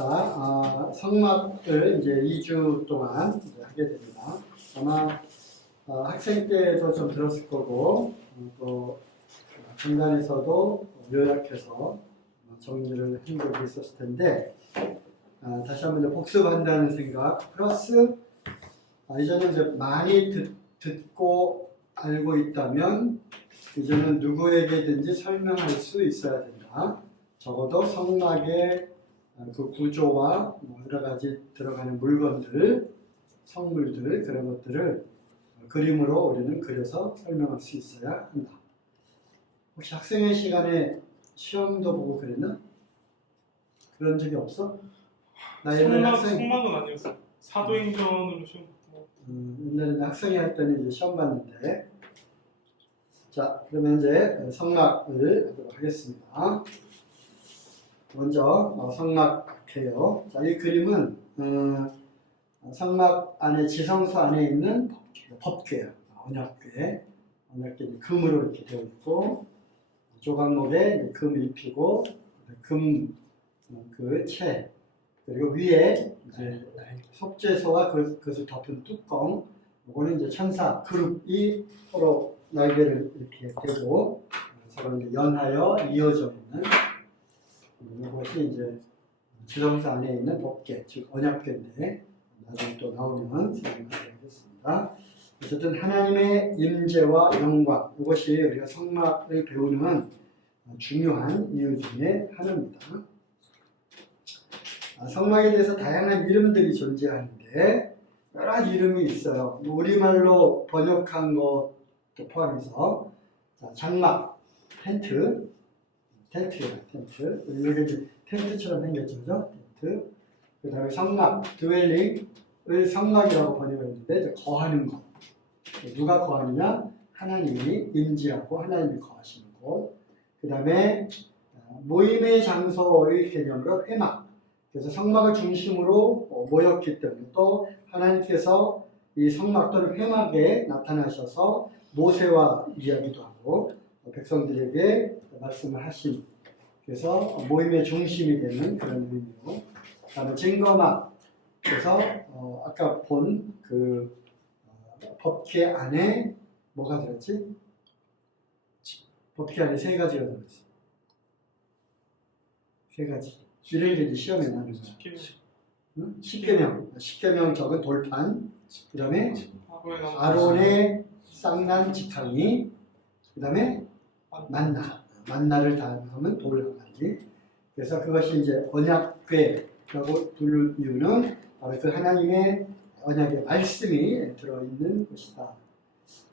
자, 성막을 이제 2주 동안 이제 하게 됩니다. 아마 학생 때도 좀 들었을 거고, 또 중간에서도 요약해서 정리를 한 적이 있었을 텐데, 다시 한번 이제 복습한다는 생각, 플러스 이제는 이제 많이 듣고 알고 있다면, 이제는 누구에게든지 설명할 수 있어야 된다. 적어도 성막의 그 구조와 여러 가지 들어가는 물건들, 성물들, 그런 것들을 그림으로 우리는 그려서 설명할 수 있어야 한다. 혹시 학생의 시간에 시험도 보고 그랬나? 그런 적이 없어? 나 옛날에 성막은 아니었어. 사도행전으로 시험 보고. 옛날에 학생이 할 때는 이제 시험 봤는데. 자, 그러면 이제 성막을 하도록 하겠습니다. 먼저 성막이에요. 자, 이 그림은 성막 안에 지성소 안에 있는 법궤예요. 언약궤. 언약궤 금으로 이렇게 되어 있고, 조각목에 금 입히고, 금 그 채, 그리고 위에 이제 속죄소와 그것을 덮은 뚜껑, 이거는 이제 천사 그룹이 서로 날개를 이렇게 대고 서로 이제 연하여 이어져 있는 이것이 이제 지성소 안에 있는 법궤, 즉 언약궤인데 나중에 또 나오면 설명하겠습니다. 어쨌든 하나님의 임재와 영광, 이것이 우리가 성막을 배우는 중요한 이유 중에 하나입니다. 성막에 대해서 다양한 이름들이 존재하는데 여러 가지 이름이 있어요. 우리말로 번역한 것도 포함해서 장막, 텐트예요. 텐트. 여기 이제 텐트처럼 생겼죠, 그죠? 텐트. 그 다음에 성막, 드웰링을 성막이라고 번역했는데 거하는 것. 누가 거하느냐? 하나님이 임재하고 하나님이 거하시는 곳. 그 다음에 모임의 장소의 개념으로 회막. 그래서 성막을 중심으로 모였기 때문에 또 하나님께서 이 성막 또는 회막에 나타나셔서 모세와 이야기도 하고 백성들에게 말씀을 하신, 그래서 모임의 중심이 되는 그런 의미로, 그다음에 증거막, 그래서 아까 본 그 법궤 안에 뭐가 들었지? 법궤 안에 세 가지가 들었어. 세 가지. 이런 게 시험에 나오는 거야. 10계명 적은 돌판, 그 다음에 아론의 쌍난 지팡이, 그 다음에 만나를 담으면 돌 한 가지. 그래서 그것이 이제 언약궤라고 부를 이유는 바로 그 하나님의 언약의 말씀이 들어있는 것이다.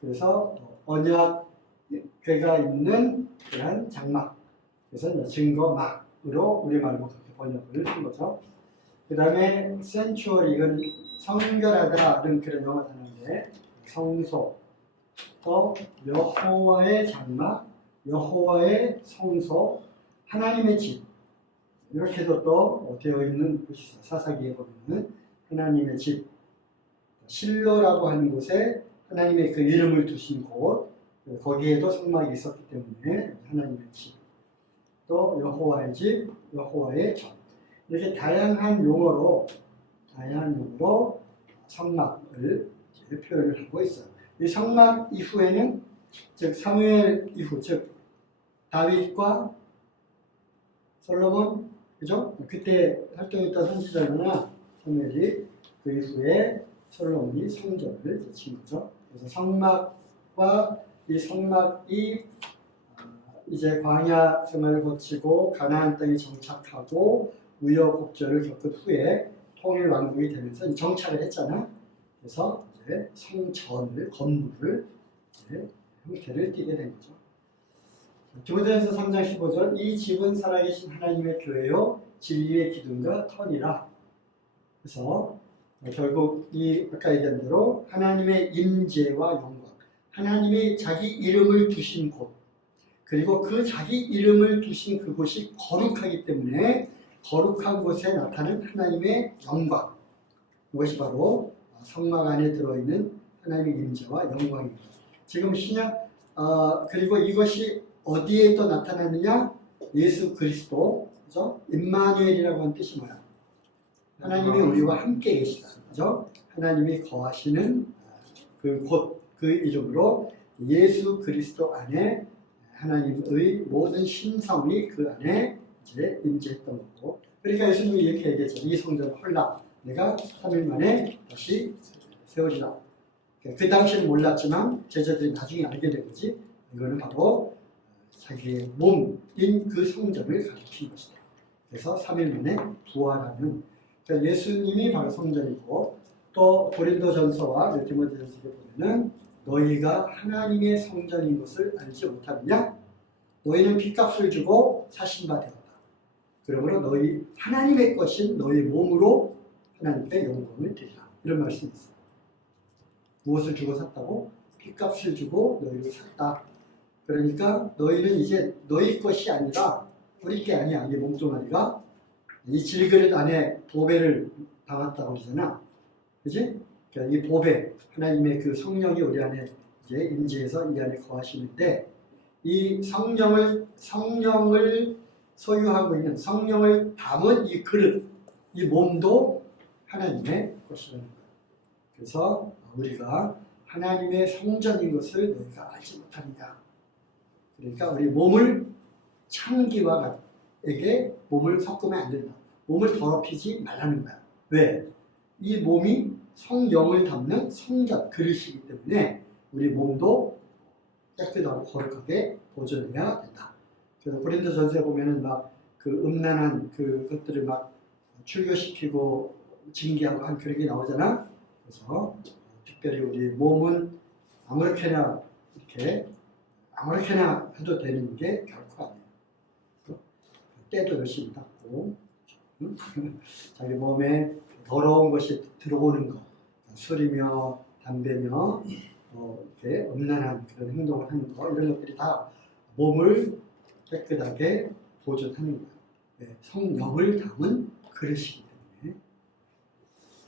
그래서 언약궤가 있는 그런 장막, 그래서 증거막으로 우리말로 그렇게 번역을 한 거죠. 그 다음에 센츄어리, 이건 성결하다는 그런 영어 단어인데, 성소, 또 여호와의 장막, 여호와의 성소, 하나님의 집, 이렇게도 또 되어 있는 곳이 있어요. 사사기에 보면 하나님의 집, 실로라고 하는 곳에 하나님의 그 이름을 두신 곳, 거기에도 성막이 있었기 때문에 하나님의 집, 또 여호와의 집, 여호와의 전, 이렇게 다양한 용어로 성막을 표현을 하고 있어요. 이 성막 이후에는, 즉 사무엘 이후, 즉 다윗과 솔로몬, 그죠? 그때 활동했던 선지자나 사무엘이, 그 이후에 솔로몬이 성전을 친 거죠. 그래서 성막과 이 성막이 이제 광야 생활을 거치고 가나안 땅에 정착하고 우여곡절을 겪은 후에 통일 왕국이 되면서 정착을 했잖아. 그래서 이제 성전을, 건물을 이제 형태를 띠게 된 거죠. 디모데전서 3장 15절, 이 집은 살아계신 하나님의 교회요 진리의 기둥과 터니라. 그래서 결국 이 아까 얘기한 대로 하나님의 임재와 영광, 하나님이 자기 이름을 두신 곳, 그리고 그 자기 이름을 두신 그곳이 거룩하기 때문에 거룩한 곳에 나타나는 하나님의 영광, 이것이 바로 성막 안에 들어있는 하나님의 임재와 영광입니다. 지금 신약, 그리고 이것이 어디에 또 나타나느냐? 예수 그리스도, 그죠? 임마누엘이라고 하는 뜻이 뭐야? 하나님이 우리와 함께 계시다. 그죠? 하나님이 거하시는 그 이름으로 예수 그리스도 안에 하나님의 모든 신성이 그 안에 이제 임재했던 거고. 그러니까 예수님이 이렇게 얘기했죠. 이 성전 헐라 내가 3일 만에 다시 세워지라. 그 당시는 몰랐지만 제자들이 나중에 알게 된 거지. 이거는 바로 자기의 몸인 그 성전을 가리킨 것이다. 그래서 3일 만에 부활하는, 그러니까 예수님이 바로 성전이고, 또 고린도전서와 디모데전서에 보면은 너희가 하나님의 성전인 것을 알지 못하느냐? 너희는 핏값을 주고 사신 바 되었다. 그러므로 너희 하나님의 것인 너희 몸으로 하나님께 영광을 드리라. 이런 말씀이 있어요. 무엇을 주고 샀다고? 핏값을 주고 너희를 샀다. 그러니까 너희는 이제 너희 것이 아니라 우리 게 아니야. 이 몸뚱아리가 이 질그릇 안에 보배를 담았다고 그러잖아. 그지? 그러니까 이 보배, 하나님의 그 성령이 우리 안에 이제 임재해서 이 안에 거하시는데, 이 성령을 소유하고 있는, 성령을 담은 이 그릇, 이 몸도 하나님의 것이라는 거예요. 그래서 우리가 하나님의 성전인 것을 너희가 알지 못하느냐. 그러니까 우리 몸을 창기와 에게 몸을 섞으면 안 된다. 몸을 더럽히지 말라는 거야. 왜? 이 몸이 성령을 담는 성전, 그릇이기 때문에 우리 몸도 깨끗하고 거룩하게 보존해야 된다. 그래서 고린도전서에 보면은 막 그 음란한 그것들을 막 출교시키고 징계하고 한 그런 게 나오잖아. 그래서 특별히 우리 몸은 아무렇게나 이렇게 아무렇게나 해도 되는 게 결코 아니에요. 때도 열심히 닦고, 자기 몸에 더러운 것이 들어오는 것, 술이며 담배며 이렇게 음란한 그런 행동을 하는 거, 이런 것들이 다 몸을 깨끗하게 보존하는 거예요. 네, 성령을 담은 그릇이기 때문에.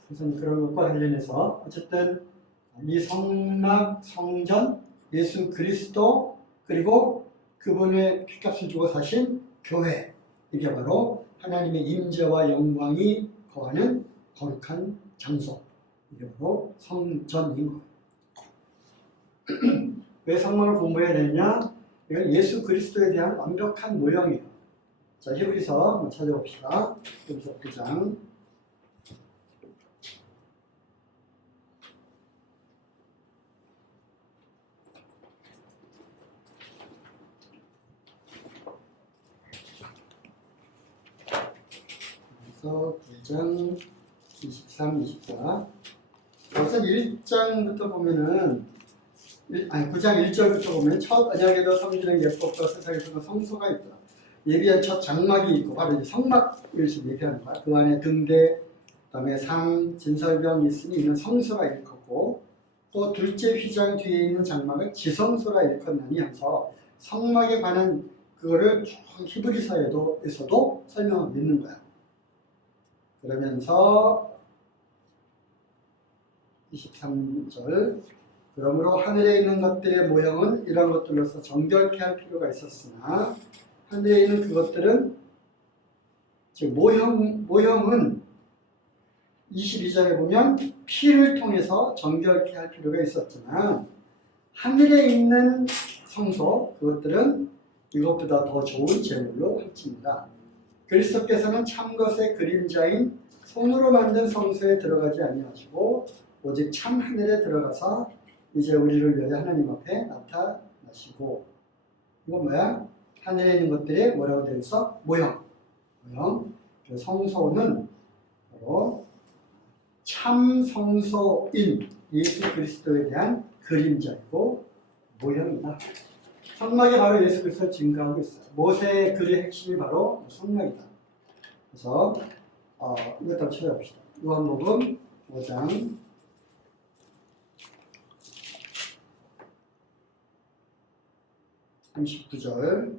그래서 그런 것과 관련해서 어쨌든 이 성막, 성전, 예수 그리스도, 그리고 그분의 핏값을 주고 사신 교회, 이게 바로 하나님의 임재와 영광이 거하는 거룩한 장소, 이게 바로 성전인 거예요. 왜 성막을 공부해야 되느냐? 이건 예수 그리스도에 대한 완벽한 모형이에요. 자, 히브리서 한번 찾아봅시다. 히브리서 9장. 그래서 9장 23, 24. 우선 1장부터 보면은 9장 1절부터 보면 첫 언약에도 섬기는 예법과 세상에서도 성소가 있다. 예비한 첫 장막이 있고, 바로 이제 성막을 얘기하는 거야. 그 안에 등대, 그다음에 상, 진설병이 있으니 이는 성소라 일컫고, 또 둘째 휘장 뒤에 있는 장막은 지성소라 일컫느니 하면서 성막에 관한 그거를 쭉 히브리서에서도 설명하고 있는 거야. 그러면서 23절, 그러므로 하늘에 있는 것들의 모형은 이런 것들로서 정결케 할 필요가 있었으나, 하늘에 있는 그것들은, 즉 모형은 22절에 보면 피를 통해서 정결케 할 필요가 있었지만, 하늘에 있는 성소, 그것들은 이것보다 더 좋은 제물로 합칩니다. 그리스도께서는 참 것의 그림자인 손으로 만든 성소에 들어가지 아니하시고 오직 참 하늘에 들어가서 이제 우리를 위하여 하나님 앞에 나타나시고, 이건 뭐야? 하늘에 있는 것들이 뭐라고 되어 있어? 모형. 그 성소는 바로 참 성소인 예수 그리스도에 대한 그림자이고 모형이다. 성막이 바로 예수 그리스도를 증거하고 있어요. 모세의 글의 핵심이 바로 성막이다. 그래서 이것 한번 찾아봅시다. 요한복음 5장 39절.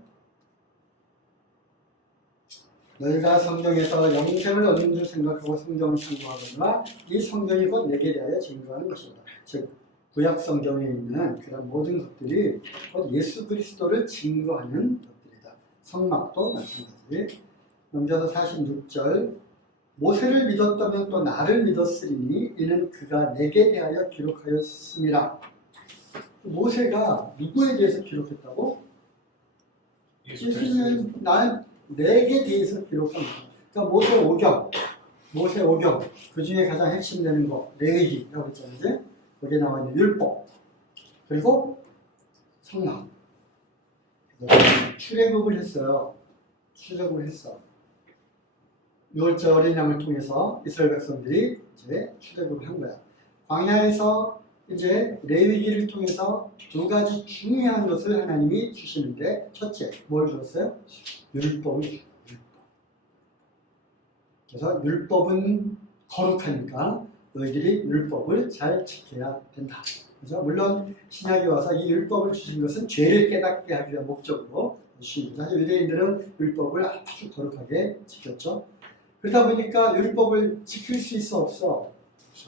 너희가 성경에서 영생을 얻는 줄 생각하고 성경을 참고하거니와 이 성경이 곧 내게 대하여 증거하는 것이다. 즉 구약 성경에 있는 그런 모든 것들이 곧 예수 그리스도를 증거하는 것들이다. 성막도 마찬가지. 넘겨서 46절. 모세를 믿었다면 또 나를 믿었으리니 이는 그가 내게 대하여 기록하였습니다. 모세가 누구에 대해서 기록했다고? 예수는 내게 대해서 기록합니다. 그러니까 모세 오경 그 중에 가장 핵심되는 거 레위기라고 했잖아요. 이제 거기에 나와 있는 율법 그리고 성막 출애굽을 했어요. 출애굽을 했어. 6월절 어린 양을 통해서 이스라엘 백성들이 이제 출애굽을 한 거야. 광야에서 이제 레위기를 통해서 두 가지 중요한 것을 하나님이 주시는데 첫째 뭘 주었어요? 율법을 주어요. 그래서 율법은 거룩하니까 너희들이 율법을 잘 지켜야 된다. 그래서 물론 신약에 와서 이 율법을 주신 것은 죄를 깨닫게 하기 위한 목적으로 주신 거죠. 유대인들은 율법을 아주 거룩하게 지켰죠. 그러다 보니까 율법을 지킬 수 있어 없어?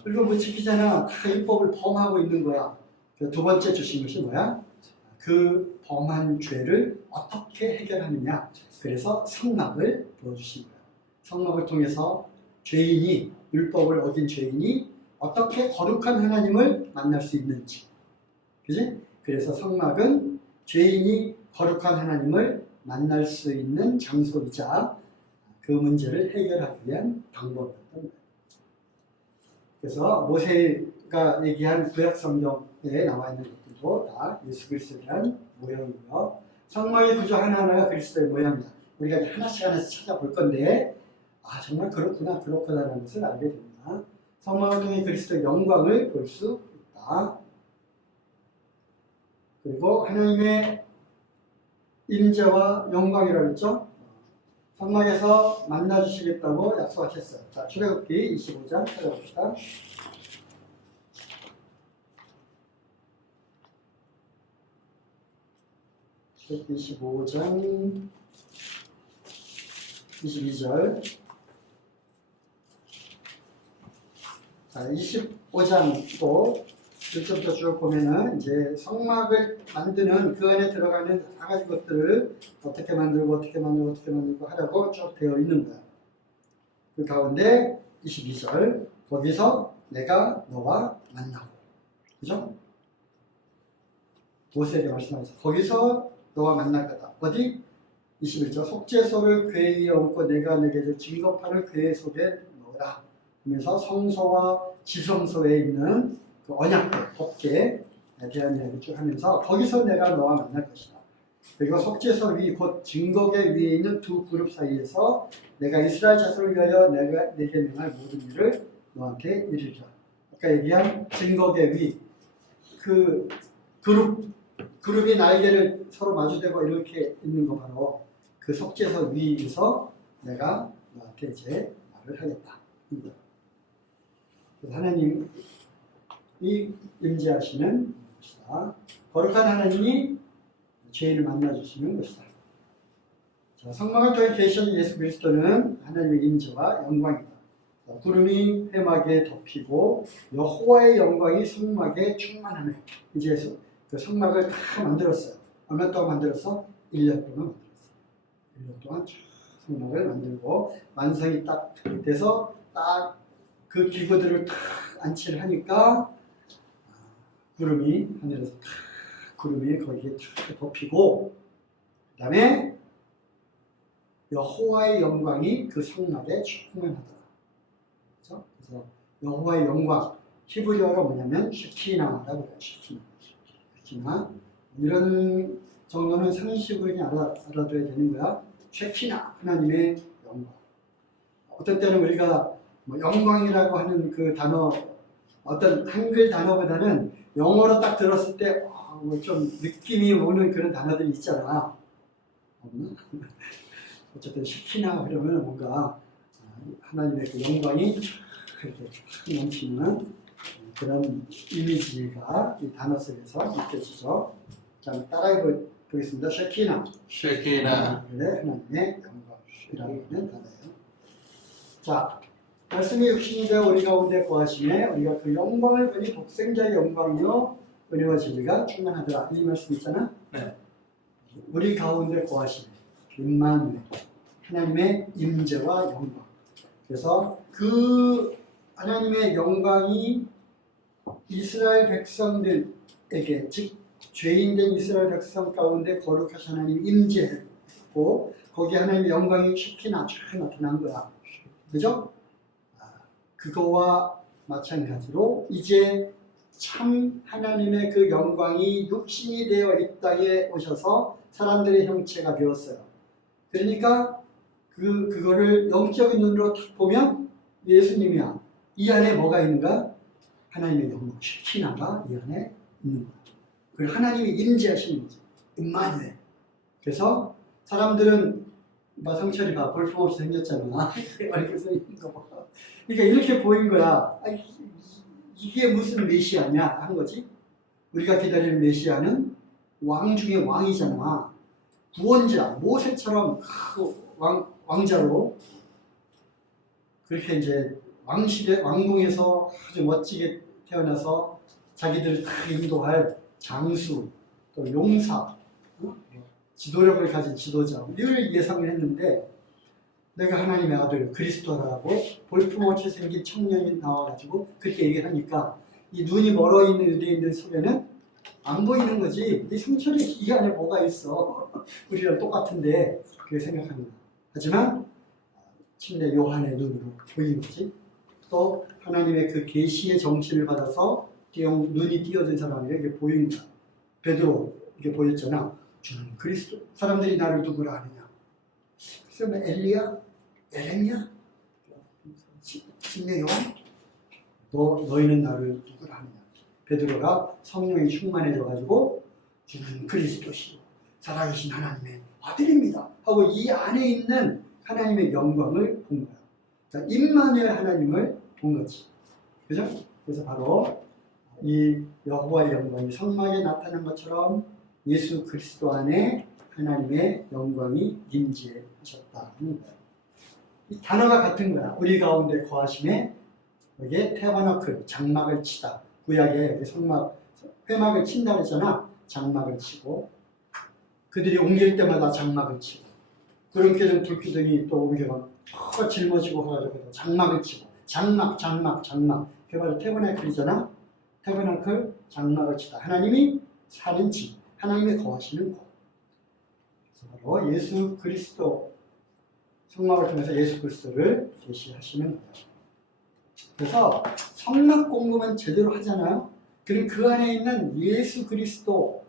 율법 못 지키잖아. 다 율법을 범하고 있는 거야. 두 번째 주신 것이 뭐야? 그 범한 죄를 어떻게 해결하느냐. 그래서 성막을 부어주신 거야. 성막을 통해서 죄인이 율법을 어긴 죄인이 어떻게 거룩한 하나님을 만날 수 있는지, 그지? 그래서 성막은 죄인이 거룩한 하나님을 만날 수 있는 장소이자 그 문제를 해결하기 위한 방법이었던 거예요. 그래서 모세가 얘기한 구약 성경에 나와 있는 것들도 다 예수 그리스도에 대한 모형이고요. 성막의 구조 하나하나가 그리스도의 모양이야. 우리가 하나씩 찾아볼 건데 정말 그렇구나라는 것을 알게 됩니다. 성막을 통해 그리스도의 영광을 볼 수 있다. 그리고 하나님의 임재와 영광이라고 했죠. 성막에서 만나주시겠다고 약속하셨어요. 자, 출애굽기 25장 찾아봅시다. 출애굽기 25장 22절. 자, 25장 또 1절부터 쭉 보면은 이제 성막을 만드는 그 안에 들어가는 여러 가지 것들을 어떻게 만들고 하라고 쭉 되어 있는 거야. 그 가운데 22절 거기서 내가 너와 만나고, 그죠? 모세에게 말씀하셨어. 거기서 너와 만날 거다. 어디? 21절 속죄소를 궤 위에 얹고 내가 내게 줄 증거판을 궤 속에 넣으라. 그래서 성소와 지성소에 있는 그 언약궤, 법궤에 대한 이야기를 쭉 하면서 거기서 내가 너와 만날 것이다. 그리고 속죄소 위, 곧 증거궤 위에 있는 두 그룹 사이에서 내가 이스라엘 자손을 위하여 내가 내게 명할 모든 일을 너한테 이르리라. 아까 얘기한 증거궤 위, 그 그룹이 날개를 서로 마주대고 이렇게 있는 거 바로 그 속죄소 위에서 내가 너한테 이제 말을 하겠다. 하나님이 임재하시는 것이다. 거룩한 하나님이 죄인을 만나주시는 것이다. 자, 성막을 통해 계신 예수 그리스도는 하나님의 임재와 영광이다. 자, 구름이 회막에 덮이고 여호와의 영광이 성막에 충만하네. 이제 그 성막을 다 만들었어요. 얼마 동안 만들었어? 1년 동안 만들었어요. 1년 동안 성막을 만들고 완성이 딱 돼서 딱 그 기구들을 탁 안치를 하니까 구름이 하늘에서 탁 구름이 거기에 탁 덮이고 그 다음에 여호와의 영광이 그 성막에 충만하더라. 그렇죠? 그래서 여호와의 영광 히브리어로 뭐냐면 쉐키나라고 해요. 쉐키나 이런 정도는 상식으로 알아둬야 되는 거야. 쉐키나 하나님의 영광. 어떤 때는 우리가 뭐 영광이라고 하는 그 단어, 어떤 한글 단어보다는 영어로 딱 들었을 때 뭐 좀 느낌이 오는 그런 단어들이 있잖아. 어쨌든 시키나 그러면 뭔가 하나님의 그 영광이 그렇게 넘치는 그런 이미지가 이 단어 속에서 느껴지죠. 자, 따라해 보겠습니다. 쉐키나. 그래, 하나님의 영광이라는 단어예요. 자, 말씀이 육신이 되어 우리 가운데 거하시네. 우리가 그 영광을 보니 독생자의 영광이요 은혜와 진리가 충만하더라. 이 말씀 있잖아. 네. 우리 가운데 거하시네. 임마누엘, 하나님의 임재와 영광. 그래서 그 하나님의 영광이 이스라엘 백성들에게, 즉 죄인된 이스라엘 백성 가운데 거룩하신 하나님 임재했고 거기에 하나님의 영광이 깊이 나타난 거야. 그죠? 그거와 마찬가지로 이제 참 하나님의 그 영광이 육신이 되어 이 땅에 오셔서 사람들의 형체가 되었어요. 그러니까 그거를 영적인 눈으로 딱 보면 예수님이야. 이 안에 뭐가 있는가? 하나님의 영광, 쉐키나가 이 안에 있는 거야. 그 하나님이 임재하시는 거죠. 임마누엘. 그래서 사람들은 성철이 봐, 볼품없이 생겼잖아. 이렇게 생긴 거 봐. 그러니까 이렇게 보인 거야. 이게 무슨 메시아냐 한 거지. 우리가 기다리는 메시아는 왕 중에 왕이잖아. 구원자, 모세처럼 왕자로 그렇게 이제 왕실의 왕궁에서 아주 멋지게 태어나서 자기들 다 인도할 장수, 또 용사, 지도력을 가진 지도자 늘 예상을 했는데 내가 하나님의 아들 그리스도라고 볼품없이 생긴 청년이 나와가지고 그렇게 얘기하니까 이 눈이 멀어 있는 유대인들 속에는 안 보이는 거지. 이 성철이 이 안에 뭐가 있어. 우리랑 똑같은데 그렇게 생각합니다. 하지만 침례 요한의 눈으로 보이는 거지. 또 하나님의 그 계시의 정신을 받아서 눈이 띄어진 사람에게 보인 거야. 베드로 이게 보였잖아. 주는 그리스도. 사람들이 나를 누구라 하느냐. 그래서 엘리야? 에레미야? 침례 요한? 너희는 나를 누구라 하느냐. 베드로가 성령이 충만해져가지고 주는 그리스도시요 살아계신 하나님의 아들입니다 하고 이 안에 있는 하나님의 영광을 본 거야. 자, 임마누엘 하나님을 본 거지. 그죠? 그래서 바로 이 여호와의 영광이 성막에 나타난 것처럼 예수 그리스도 안에 하나님의 영광이 임재하셨다 하는 거야. 이 단어가 같은 거야. 우리 가운데 거하심에 여기에 태바너클, 장막을 치다. 구약에 성막, 회막을 친다 그랬잖아. 장막을 치고 그들이 옮길 때마다 장막을 치고 그런 교정 불교정이 또 옮겨가 짊어지고 가가지고 장막을 치고 장막 그게 바로 태버나클이잖아. 태버나클 장막을 치다. 하나님이 사는 집, 하나님이 거하시는 곳. 그래서 바로 예수 그리스도 성막을 통해서 예수 그리스도를 계시하시는 거예요. 그래서 성막 공부만 제대로 하잖아요. 그리고 그 안에 있는 예수 그리스도,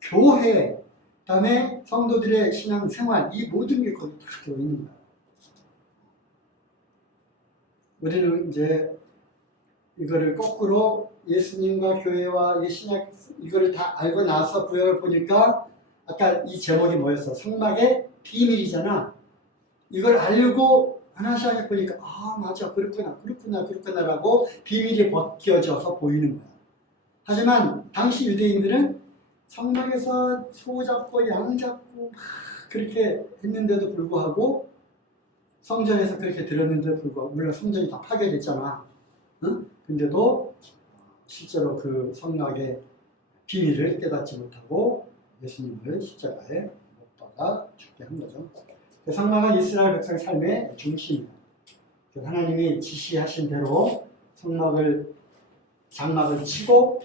교회, 그다음에 성도들의 신앙 생활, 이 모든 게 거기 다 들어 있는 거예요. 우리는 이제 이거를 거꾸로 예수님과 교회와 이 신약 이거를 다 알고 나서 구약을 보니까 아까 이 제목이 뭐였어? 성막의 비밀이잖아. 이걸 알고 하나씩 하나 보니까 맞아 그렇구나라고 비밀이 벗겨져서 보이는 거야. 하지만 당시 유대인들은 성막에서 소 잡고 양 잡고 막 그렇게 했는데도 불구하고 성전에서 그렇게 들었는데도 불구하고 물론 성전이 다 파괴됐잖아. 응? 근데도 실제로 그 성막의 비밀을 깨닫지 못하고 예수님을 십자가에 못 박아 죽게 한 거죠. 성막은 이스라엘 백성의 삶의 중심이에요. 하나님이 지시하신 대로 장막을 치고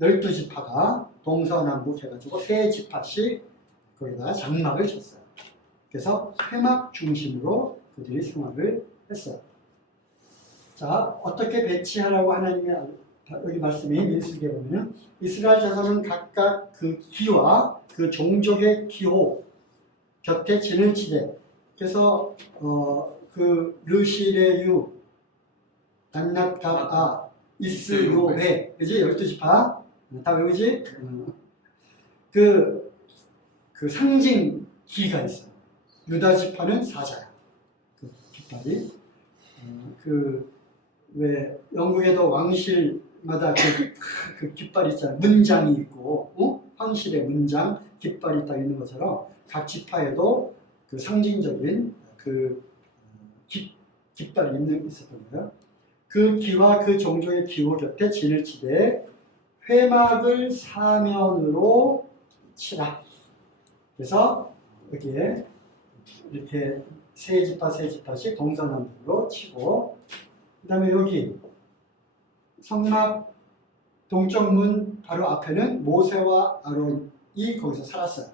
12지파가 동서남북 해가지고 3지파씩 거기다가 장막을 쳤어요. 그래서 회막 중심으로 그들이 생활을 했어요. 자, 어떻게 배치하라고 하나님이 여기 말씀이 민수기에 보면 이스라엘 자손은 각각 그 기와 그 종족의 기호 곁에 지는 지대. 그래서 그 르시레유, 단낫가아, 이스요베, 그지? 12지파 다 외우지? 그 상징 기가 있어. 유다 지파는 사자야. 그 깃발이. 왜 영국에도 왕실마다 그 깃발이 있잖아. 문장이 있고, 황실의 문장, 깃발이 딱 있는 것처럼 각 지파에도 그 상징적인 깃발이 있었던 거예요. 그 기와 그 종족의 기호 곁에 진을 치되 회막을 사면으로 치라. 그래서 여기에 이렇게 세 지파씩 동서남북으로 치고, 그 다음에 여기 성막 동쪽 문 바로 앞에는 모세와 아론이 거기서 살았어요.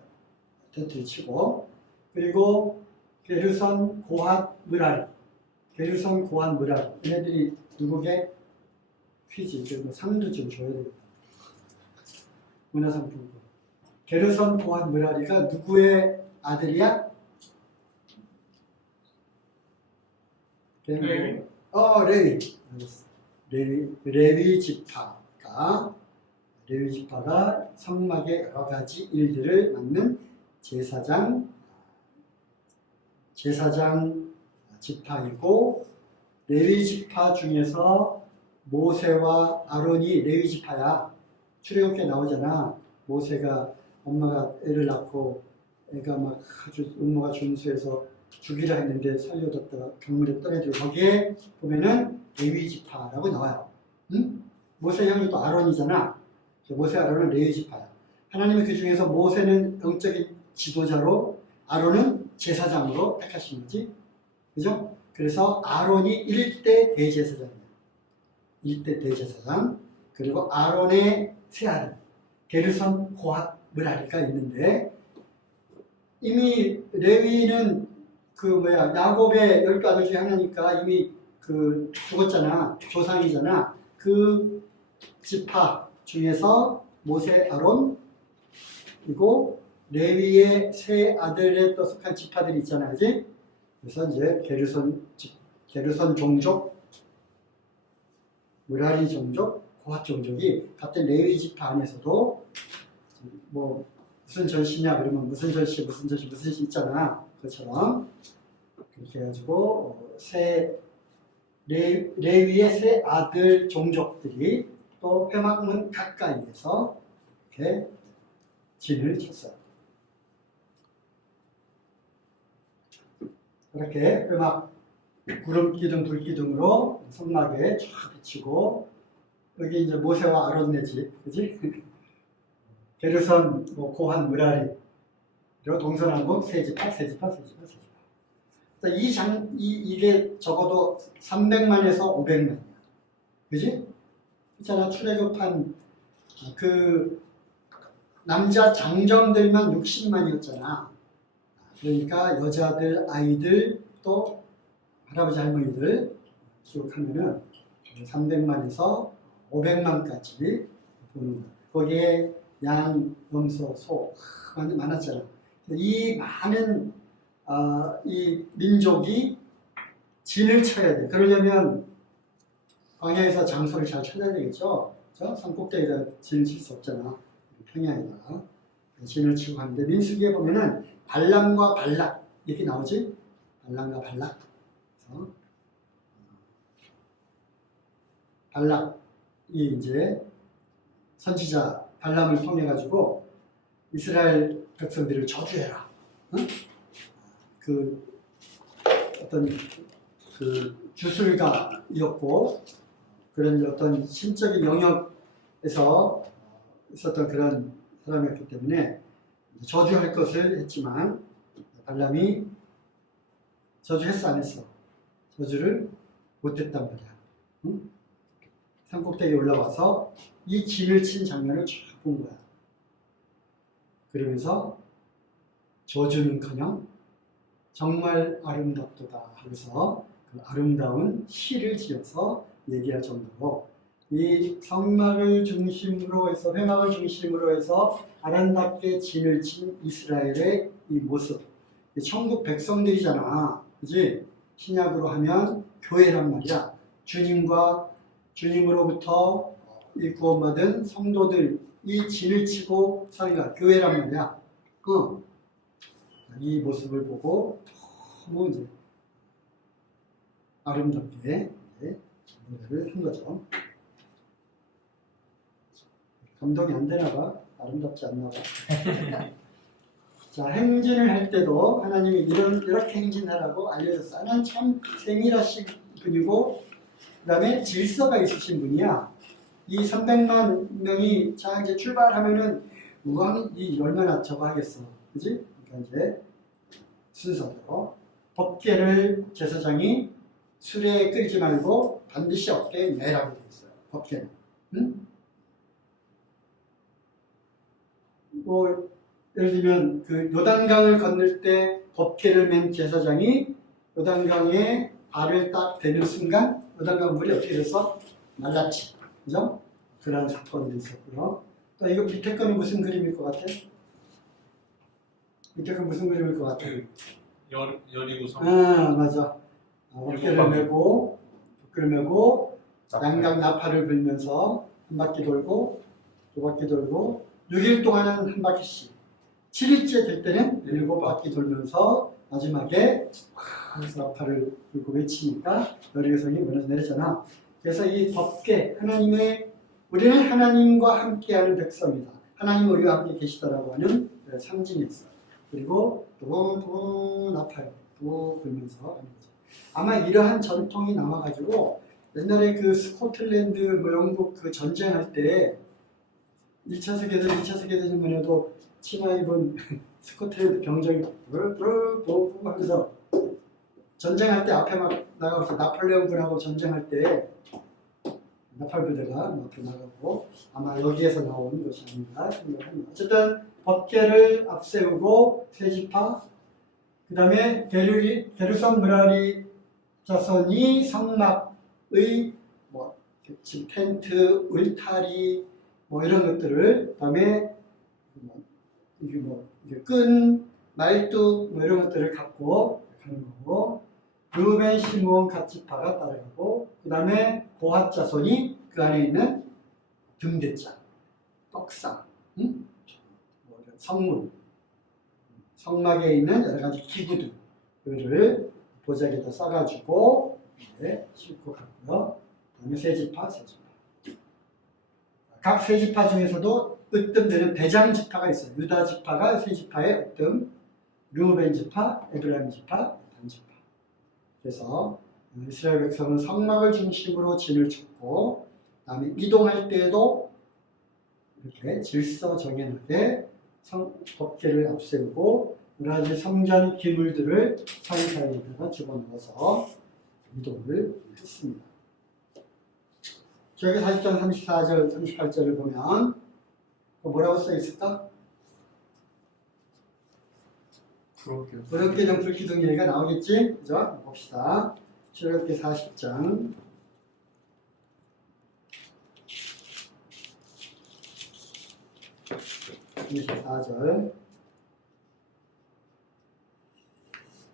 텐트를 치고, 그리고 게르선 고핫 므라리, 얘네들이 누구게? 퀴즈, 그리고 상도 좀 줘야 되겠다. 문화상품권. 게르선 고핫 므라리가 누구의 아들이야? 레위. 레위 지파가 성막의 여러 가지 일들을 맡는 제사장 지파이고, 레위 지파 중에서 모세와 아론이 레위 지파야. 출애굽기에 나오잖아. 모세가 엄마가 애를 낳고 애가 막 아주 음모가 준수해서 죽이라 했는데 살려뒀다가 강물에 떠내들고, 거기에 보면은 레위 지파라고 나와요. 응? 모세 형이 또 아론이잖아. 모세 아론은 레위 지파야. 하나님은 그 중에서 모세는 영적인 지도자로, 아론은 제사장으로 택하신 거지. 그죠? 그래서 아론이 1대 대제사장이야. 1대 대제사장. 그리고 아론의 세 아들 게르선 고핫 므라리가 있는데, 이미 레위는 야곱의 10 아들 중에 하나니까 이미 죽었잖아. 조상이잖아. 그 지파 중에서 모세, 아론, 그리고 레위의 세 아들에 또 속한 지파들이 있잖아. 그지? 그래서 이제 게르선 종족, 므라리 종족, 고핫 종족이 같은 레위 지파 안에서도 뭐 무슨 전시냐 그러면 무슨 전시 있잖아. 그것처럼 그렇게 해가지고 레위의 세 아들 종족들이 또 회막문 가까이에서 이렇게 진을 쳤어요. 이렇게 회막 구름기둥 불기둥으로 성막에 쫙 비치고, 여기 이제 모세와 아론네 집, 그지? 게르선 고한 므라리, 그리고 동서남북 세 지파. 이게 적어도 300만에서 500만이야. 그지? 있잖아, 출애굽한 그 남자 장정들만 60만이었잖아. 그러니까 여자들, 아이들, 또 할아버지, 할머니들 기록하면은 300만에서 500만까지 보는 거야. 거기에 양, 염소, 소 많았잖아. 이 많은 이 민족이 진을 쳐야 돼. 그러려면 광야에서 장소를 잘 찾아야 되겠죠. 산꼭대기에다 진을 칠 수 없잖아. 평양에다가 진을 치고 하는데, 민수기에 보면은 발람과 발락 이렇게 나오지. 발람과 발락. 그래서 발락이 이제 선지자 발람을 통해 가지고 이스라엘 백성들을 저주해라. 응? 어떤 주술가이었고, 그런 어떤 신적인 영역에서 있었던 그런 사람이었기 때문에 저주할 것을 했지만, 발람이 저주했어 안 했어? 저주를 못했단 말이야. 응? 산꼭대기에 올라와서 이 진을 친 장면을 쫙 본 거야. 그러면서 저주는커녕 정말 아름답도다 하면서 그 아름다운 시를 지어서 얘기할 정도로, 이 성막을 중심으로 해서, 회막을 중심으로 해서 아름답게 진을 친 이스라엘의 이 모습, 천국 백성들이잖아. 그지? 신약으로 하면 교회란 말이야. 주님으로부터 이 구원받은 성도들, 이 진을 치고 사는 거야. 교회란 말이야. 이 모습을 보고 너무 이제 아름답게 노래를 한 거죠. 감동이 안 되나 봐. 아름답지 않나 봐. 자, 행진을 할 때도 하나님이 이렇게 행진하라고 알려줬어. 하나님 참 세밀하신 분이고, 그 다음에 질서가 있으신 분이야. 이 300만 명이 자 이제 출발하면은 우왕이 얼마나 저거 하겠어. 그지? 그러니까 이제 순서대로 법궤를 제사장이 수레에 끓이지 말고 반드시 어깨에 매라고 되어 있어요. 법궤는. 응? 뭐 예를 들면 그 요단강을 건널 때 법궤를 맨 제사장이 요단강에 발을 딱 대는 순간 요단강 물이 어떻게 됐어? 말랐지. 그죠? 그런 사건도 있었고요. 또 이거 밑에 거는 무슨 그림일 것 같아? 밑에 거 무슨 그림일 것 같아? 여리고성. 아, 맞아. 어깨를 메고, 복귀를 메고, 양각 나팔을 불면서 한 바퀴 돌고, 두 바퀴 돌고, 6일 동안은 한 바퀴씩. 7일째 될 때는 7바퀴 돌면서 마지막에 나팔을 불고 외치니까 여리고성이 무너져 내리잖아. 그래서 이 법궤, 우리는 하나님과 함께하는 백성이다. 하나님 우리와 함께 계시다라고 하는 상징이 있어요. 그리고 또 나팔 또 불면서 하는 거죠. 아마 이러한 전통이 남아가지고 옛날에 그 스코틀랜드 뭐 영국 그 전쟁할 때 1차 세계대전, 2차 세계대전만 해도 치마 입은 스코틀랜드 병정이 또 하면서 전쟁할 때 앞에 막 나가서 나폴레옹군하고 전쟁할 때 나팔 부대가 앞에 나가고 아마 여기에서 나온 것이 아닌가 생각합니다. 어쨌든 법궤를 앞세우고 세 지파, 그 다음에 게르손 므라리 자손이 성막의 뭐 텐트, 울타리 뭐 이런 것들을, 그 다음에 끈, 말뚝 뭐 이런 것들을 갖고 가는 거고, 르우벤, 시므온 갓 지파가 따라가고, 그 다음에 고핫 자손이 그 안에 있는 등대장, 떡상, 뭐 성문, 성막에 있는 여러 가지 기구들을 보자기에다 싸가지고 싣고 갔고요. 그다음에 세 지파. 각 세 지파 중에서도 으뜸되는 대장 지파가 있어요. 유다 지파가 세 지파의 으뜸, 르우벤 지파, 에브라임 지파, 단 지파. 그래서 이스라엘 백성은 성막을 중심으로 진을 쳤고, 그다음에 이동할 때에도 이렇게 질서 정연하게 법궤를 앞세우고 여러 가지 성전 기물들을 사이사이에다가 집어넣어서 이동을 했습니다. 저기 40장 34절, 38절을 보면 뭐라고 써 있을까? 부럽게 불기둥 얘기가 나오겠지? 그죠? 봅시다. 출애굽기 40장 24절.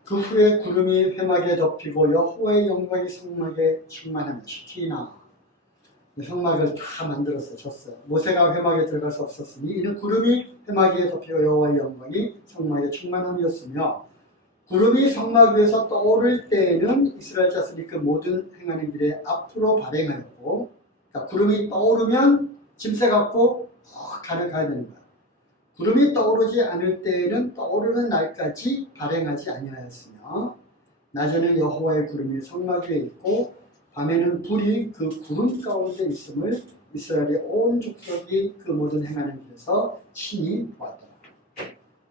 그 후에 구름이 회막에 덮이고 여호와의 영광이 성막에 충만하며 시키나. 성막을 다 만들었어요. 줬어요. 모세가 회막에 들어갈 수 없었으니 이는 구름이 회막에 덮이고 여호와의 영광이 성막에 충만함이었으며, 구름이 성막 위에서 떠오를 때에는 이스라엘 자손이 그 모든 행하는 길에 앞으로 발행하였고, 그러니까 구름이 떠오르면 짐새 갖고 가야 되는 거야. 구름이 떠오르지 않을 때에는 떠오르는 날까지 발행하지 아니하였으며, 낮에는 여호와의 구름이 성막 위에 있고 밤에는 불이 그 구름 가운데 있음을 이스라엘의 온 족속이 그 모든 행하는 길에서 친히 보았더라.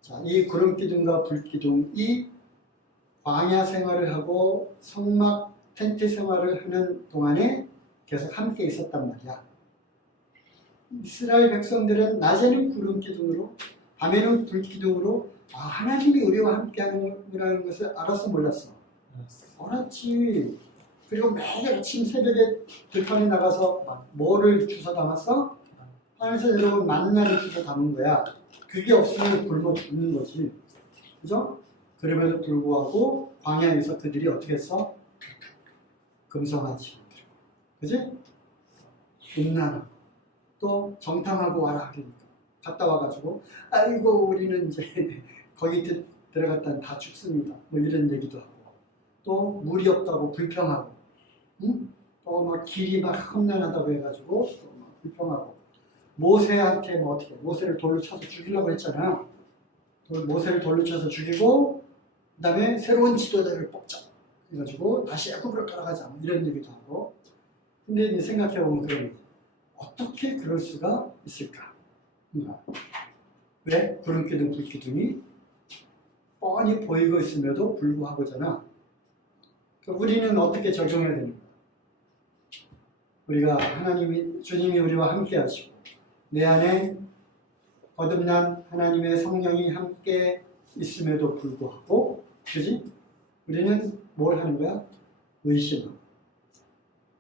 자, 이 구름 기둥과 불 기둥이 광야 생활을 하고 성막 텐트 생활을 하는 동안에 계속 함께 있었단 말이야. 이스라엘 백성들은 낮에는 구름 기둥으로, 밤에는 불 기둥으로 하나님이 우리와 함께하는 것을 알았어, 몰랐어? 알았지. 그리고 매일 아침 새벽에 들판에 나가서 뭐를 주워 담았어? 하늘에서 여러분 만나를 주워 담은 거야. 그게 없으면 굶어 죽는 거지. 그죠? 그럼에도 불구하고 광야에서 그들이 어떻게 했어? 금성하지. 그지? 음란하고 또 정탐하고 와라. 그러니까 갔다 와가지고 아이고 우리는 이제 거기 들어갔다 다 죽습니다. 뭐 이런 얘기도 하고, 또 물이 없다고 불평하고, 또 막 길이 막 험난하다고 해가지고 또 막 불평하고, 모세한테 뭐 어떻게 모세를 돌로 쳐서 죽이려고 했잖아. 모세를 돌로 쳐서 죽이고 그 다음에 새로운 지도자를 뽑자 해가지고 다시 애굽으로 돌아가자 뭐 이런 얘기도 하고. 근데 이제 생각해보면 그런 어떻게 그럴 수가 있을까? 왜? 구름 기둥, 불 기둥이 뻔히 보이고 있음에도 불구하고잖아. 우리는 어떻게 적용해야 되는 거야? 우리가 주님이 우리와 함께 하시고 내 안에 거듭난 하나님의 성령이 함께 있음에도 불구하고, 그지? 우리는 뭘 하는 거야? 의심하고,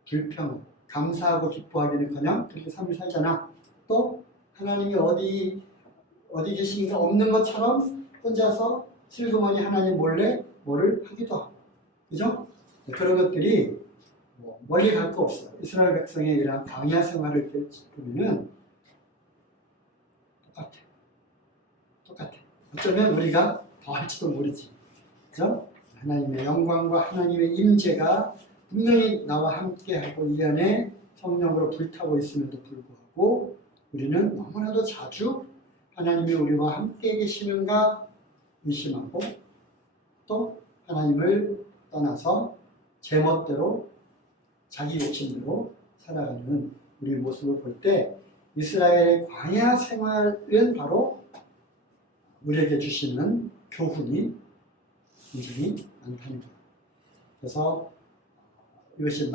불평하고, 감사하고 기뻐하기는커녕 그렇게 삶을 살잖아. 또 하나님이 어디 계신가 없는 것처럼 혼자서 슬그머니 하나님 몰래 뭐를 하기도 하고, 그죠? 그런 것들이 멀리 갈 거 없어. 이스라엘 백성의 이런 광야 생활을 보면은 똑같아. 어쩌면 우리가 더 할지도 모르지. 그죠? 하나님의 영광과 하나님의 임재가 분명히 나와 함께하고 이 안에 성령으로 불타고 있음에도 불구하고 우리는 너무나도 자주 하나님이 우리와 함께 계시는가 의심하고, 또 하나님을 떠나서 제멋대로 자기 욕심대로 살아가는 우리 모습을 볼 때 이스라엘의 광야 생활은 바로 우리에게 주시는 교훈이 굉장히 많다는 거예요. 그래서 이것이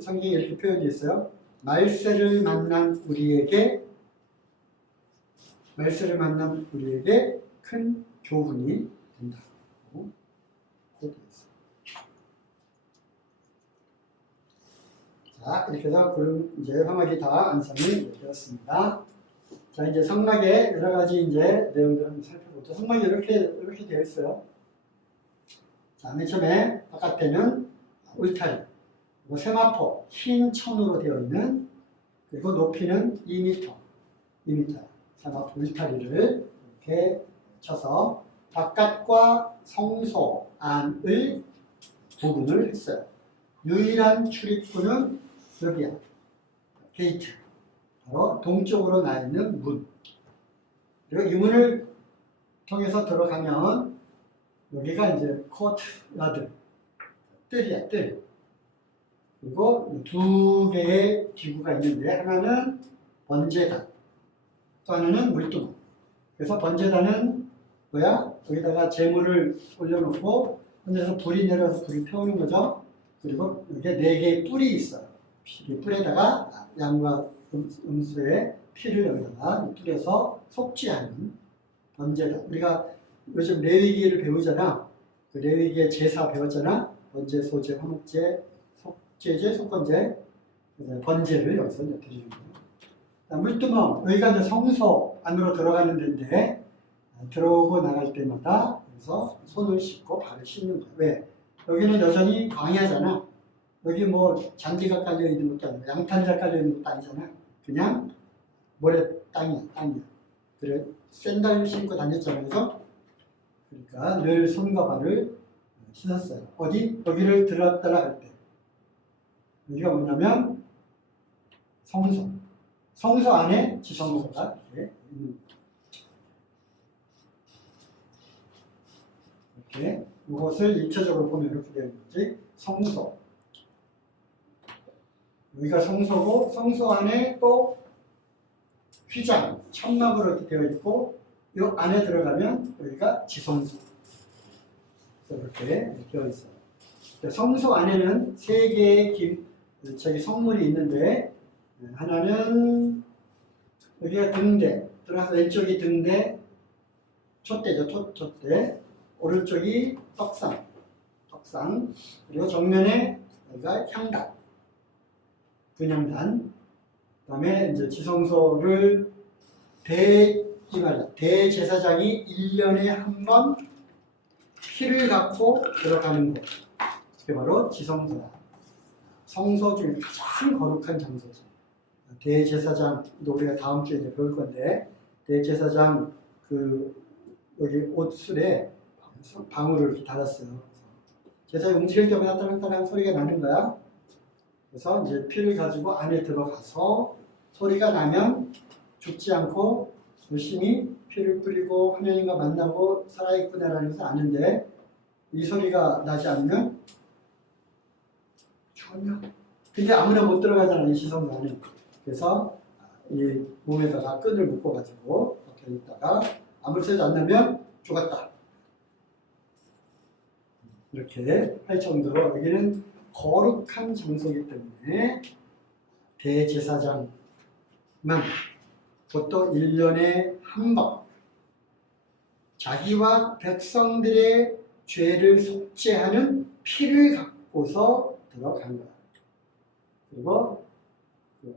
성경에 이렇게 표현되어 있어요. 말세를 만난 우리에게 큰 교훈이 된다고 되어 있어요. 자, 이렇게 해서 그럼 이제 화막이 다 완성이 되었습니다. 자, 이제 성막의 여러 가지 이제 내용들을 한번 살펴보죠. 성막이 이렇게 되어 있어요. 자, 맨 처음에 바깥에는 울타리, 그리고 세마포, 흰 천으로 되어 있는, 그리고 높이는 2m, 세마포 울타리를 이렇게 쳐서 바깥과 성소 안을 구분을 했어요. 유일한 출입구는 여기야, 게이트. 바로 동쪽으로 나 있는 문. 그리고 이 문을 통해서 들어가면 여기가 이제 코트야드, 뜰이야, 뜰. 그리고 두 개의 기구가 있는데 하나는 번제단, 또 하나는 물두멍. 그래서 번제단은 뭐야? 여기다가 재물을 올려놓고 혼자서 불이 내려서 불이 태우는 거죠. 그리고 여기에 4개의 뿔이 있어요. 이 뿔에다가 양과 음수의 피를 여기다가 뿌려서 속죄하는 번제단. 우리가 요즘 레위기를 배우잖아. 그 레위기의 제사 배웠잖아. 번제, 소제, 화목제, 속죄제, 속건제, 번제를 여기서 이제 드리는 거예요. 물두멍, 여기가 이제 성소 안으로 들어가는 데인데 들어오고 나갈 때마다 그래서 손을 씻고 발을 씻는 거예요. 왜? 여기는 여전히 광야잖아. 여기 뭐 잔디가 깔려 있는 것도 아니고 양탄자 깔려 있는 것도 아니잖아. 그냥 모래 땅이야. 그래 샌들 신고 다녔잖아요. 그죠? 그러니까 늘 손과 발을 씻었어요. 어디? 여기를 들어갔다 할 때. 여기가 뭐냐면 성소. 성소 안에 지성소가 있는 거예요. 이렇게 이것을 1차적으로 보면 이렇게 되는 거지. 성소. 여기가 성소고 성소 안에 또 휘장, 천막으로 이렇게 되어 있고 이 안에 들어가면 여기가 지성소. 이렇게 되어 있어요. 성소 안에는 3개의 성물이 있는데 하나는 여기가 등대, 들어가서 왼쪽이 등대, 촛대죠, 촛대. 오른쪽이 떡상, 그리고 정면에 여기가 향단, 분향단. 그다음에 이제 지성소를 대제사장이 1년에 한 번 피를 갖고 들어가는 곳. 그게 바로 지성소다. 성소 중에 가장 거룩한 장소죠. 대제사장도 우리가 다음 주에 이제 배울 건데 대제사장 여기 옷술에 방울을 이렇게 달았어요. 제사에 움직일 때마다 따랑따랑 소리가 나는 거야. 그래서 이제 피를 가지고 안에 들어가서 소리가 나면 죽지 않고 열심히 피를 뿌리고 하나님과 만나고 살아있구나라는 것을 아는데 이 소리가 나지 않으면 죽었냐? 근데 아무나 못 들어가잖아, 이 지성소 안에. 그래서 이 몸에다가 끈을 묶어가지고 이렇게 있다가 아무 소리도 안 나면 죽었다. 이렇게 할 정도로 여기는 거룩한 장소이기 때문에 대제사장만 그것도 1년에 한 번 자기와 백성들의 죄를 속죄하는 피를 갖고서 들어간 거야. 그리고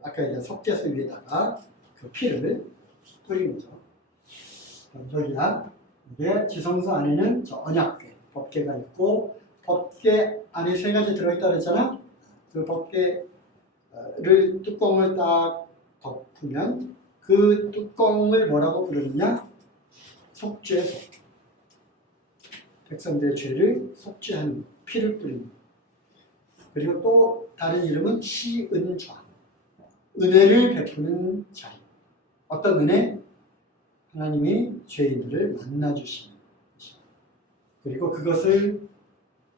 아까 이제 속죄소 위에다가 그 피를 뿌린 거죠. 저기야 이게 지성소 안에는 저 언약궤, 법궤가 있고 법궤 안에 세 가지 들어있다 그랬잖아. 그 법궤를 뚜껑을 딱 덮으면 그 뚜껑을 뭐라고 부르느냐? 속죄소. 백성들의 죄를 속죄하는 피를 뿌리는 것. 그리고 또 다른 이름은 시은좌. 은혜를 베푸는 자리. 어떤 은혜? 하나님이 죄인들을 만나주시는 것이죠. 그리고 그것을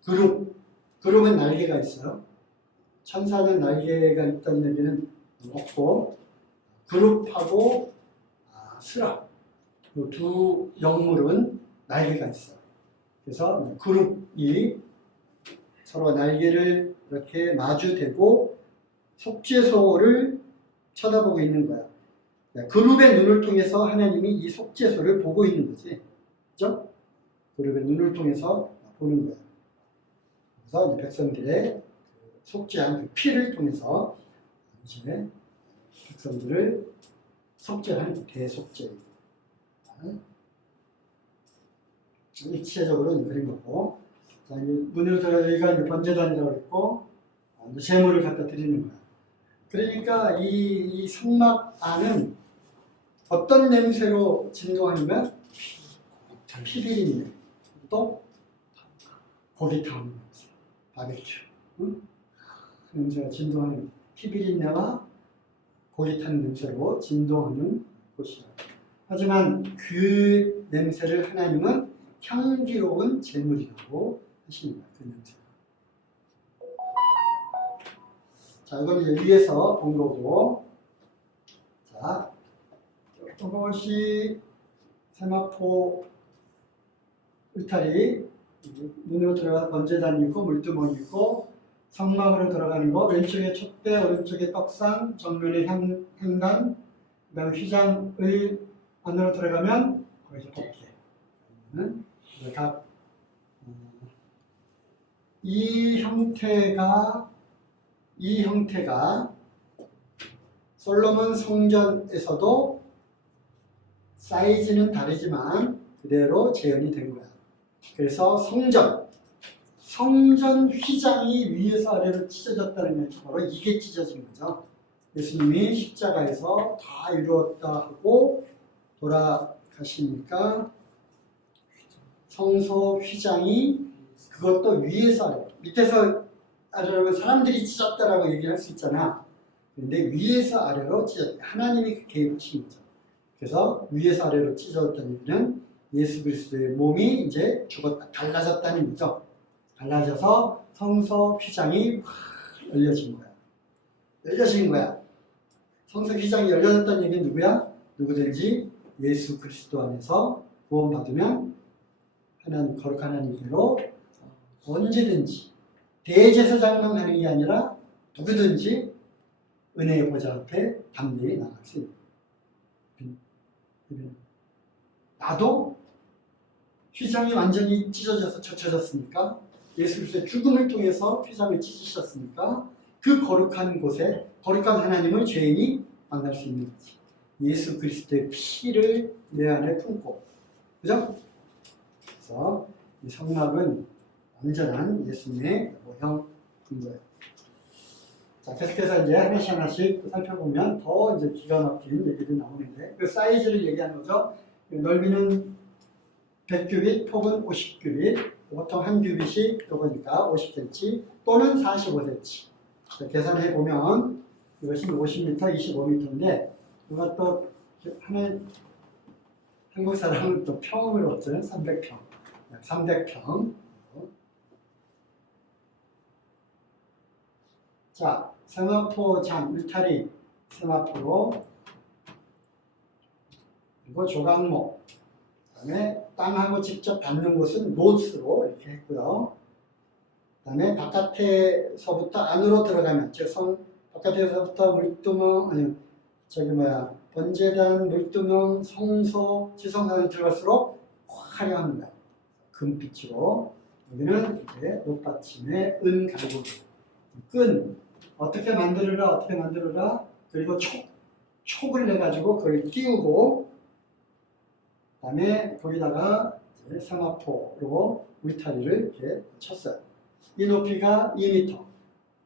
그룹은 날개가 있어요. 천사는 날개가 있다는 얘기는 없고 그룹하고 스라 그 두 영물은 날개가 있어요. 그래서 그룹이 서로 날개를 이렇게 마주대고 속죄소를 쳐다보고 있는 거야. 그룹의 눈을 통해서 하나님이 이 속죄소를 보고 있는 거지. 그죠? 그룹의 눈을 통해서 보는 거야. 그래서 백성들의 속죄한 그 피를 통해서 이제 백성들을 속죄하는 대속죄입니다. 일체적으로 그런 거고, 문으로 들어가기가 이제 번제단이라고 했고, 제물을 갖다 드리는 거야. 그러니까 이 성막 안은 어떤 냄새로 진동하는 거야? 피비린내, 또 고기 타는 냄새, 바베큐, 응? 냄새가 진동하는 피비린내와 고기 타는 냄새로 진동하는 곳이야. 하지만 그 냄새를 하나님은 향기로운 제물이라고 하십니다. 그 냄새. 자, 이건 이제 위에서 본 거고. 자, 이것이 세마포 울타리, 문으로 들어가서 번제단이 있고, 물두멍이 있고, 성막으로 들어가는 거, 왼쪽에 촛대, 오른쪽에 떡상, 정면에 향단, 그 다음에 휘장을 안으로 들어가면 거기서 법궤. 각 이 형태가 솔로몬 성전에서도 사이즈는 다르지만 그대로 재현이 된 거야. 그래서 성전 휘장이 위에서 아래로 찢어졌다는 게 바로 이게 찢어진 거죠. 예수님이 십자가에서 다 이루었다 하고 돌아가시니까 성소 휘장이 그것도 위에서 아래, 밑에서 아래로 사람들이 찢었다라고 얘기할 수 있잖아. 근데 위에서 아래로 찢었다. 하나님이 개입하신 거죠. 그래서 위에서 아래로 찢어졌다는 얘기는 예수 그리스도의 몸이 이제 죽었다, 갈라졌다는 거죠. 갈라져서 성소 휘장이 확 열려진 거야. 열려진 거야. 성소 휘장이 열려졌다는 얘기는 누구야? 누구든지 예수 그리스도 안에서 구원받으면 하나님, 거룩한 하나님께로 언제든지 대제사장만 가는 게 아니라 누구든지 은혜의 보좌 앞에 담대히 나갈 수 있는. 나도 휘장이 완전히 찢어져서 젖혀졌으니까 예수 그리스도의 죽음을 통해서 휘장을 찢으셨으니까 그 거룩한 곳에 거룩한 하나님을 죄인이 만날 수 있는 거지. 예수 그리스도의 피를 내 안에 품고, 그죠? 그래서 이 성막은 완전한 예수님의 모형인 거예요. 자, 계속해서 이제 하나씩 살펴보면 더 이제 기가 막힌 얘기들이 나오는데, 그 사이즈를 얘기하는 거죠. 넓이는 100규빗, 폭은 50규빗, 보통 한 규빗이 그거니까 50cm 또는 45cm. 자, 계산해 보면 이것이 50m, 25m인데, 이것도 하는 한국 사람은 또 평을 얻는 300평, 약 300평. 자, 세마포 장, 울타리, 세마포로, 그리고 조각목, 그 다음에 땅하고 직접 닿는 곳은 못으로 이렇게 했고요. 그다음에 바깥에서부터 안으로 들어가면 즉 바깥에서부터 물두멍 아니 번제단, 물두멍, 성소, 지성단에 들어갈수록 화려한 거야. 금빛으로 여기는 이렇게 옷받침에 은 갈고리 끈 어떻게 만들어라 그리고 촉을 내가지고 그걸 띄우고 그다음에 거기다가 이제 사마포로 울타리를 이렇게 쳤어요. 이 높이가 2m.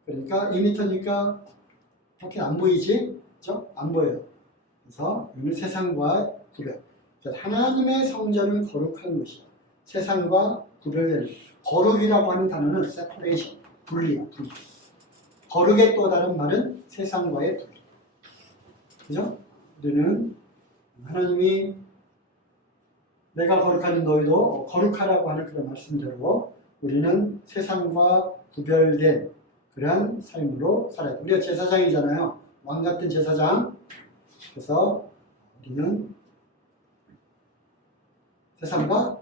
그러니까 2m니까 밖에 안 보이지? 그죠? 안 보여요. 그래서 이는 세상과 구별. 하나님의 성전은 거룩한 것이야. 세상과 구별되는. 거룩이라고 하는 단어는 separation, 분리야. 분리. 거룩의 또 다른 말은 세상과의 분리. 그죠? 우리는 하나님이 내가 거룩하니 너희도 거룩하라고 하는 그런 말씀대로 우리는 세상과 구별된 그러한 삶으로 살아야 돼. 우리가 제사장이잖아요. 왕 같은 제사장. 그래서 우리는 세상과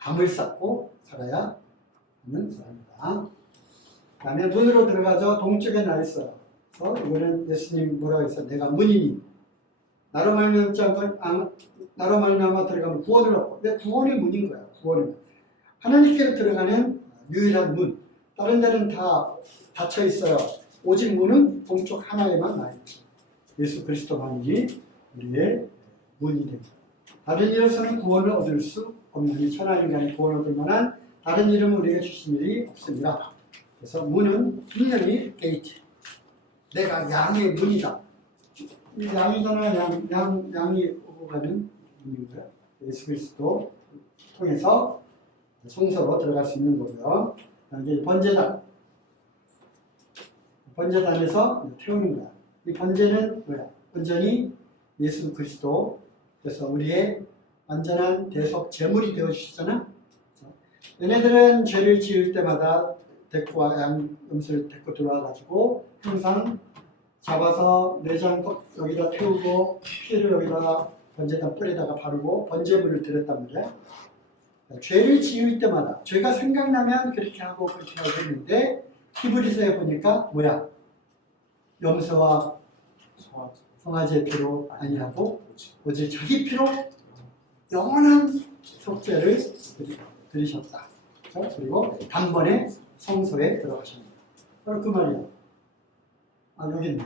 담을 쌓고 살아야 하는 사람이다. 그 다음에 문으로 들어가죠. 동쪽에 나 있어요. 그래서 이거는 예수님 뭐라고 했어요? 내가 문이니 나로 말미암아 들어가면 구원을 얻고. 근데 구원의 문인 거야. 구원의 문. 하나님께로 들어가는 유일한 문. 다른 데는 다 닫혀 있어요. 오직 문은 동쪽 하나에만 나 있지. 예수 그리스도만이 우리의 문이 됩니다. 다른 이로서는 구원을 얻을 수 없는 천하인간이 구원을 얻을 만한 다른 이름은 우리에게 주신 일이 없습니다. 그래서 문은 분명히 게이트. 내가 양의 문이다. 양이잖아. 양이 오고 가는 문인 거야. 예수 그리스도 통해서 성소로 들어갈 수 있는 거고요. 이제 번제단에서 태우는 거야. 이 번제는 뭐야? 온전히 예수 그리스도. 그래서 우리의 완전한 대속 제물이 되어 주시잖아. 얘네들은 죄를 지을 때마다 대꾸와 양음을 데리고 들어와가지고 항상 잡아서 내장 여기다 태우고 피를 여기다가 번제단 뿔에다가 바르고 번제물을 드렸단 말이야. 죄를 지을 때마다 죄가 생각나면 그렇게 하고 그렇게 하고 했는데 히브리서에 보니까 뭐야? 염소와 송아지의 피로 아니하고 오직 자기 피로 영원한 속죄를 드리셨다. 그리고 단번에 성소에 들어가십니다. 바로 그 말이야. 여기 있네.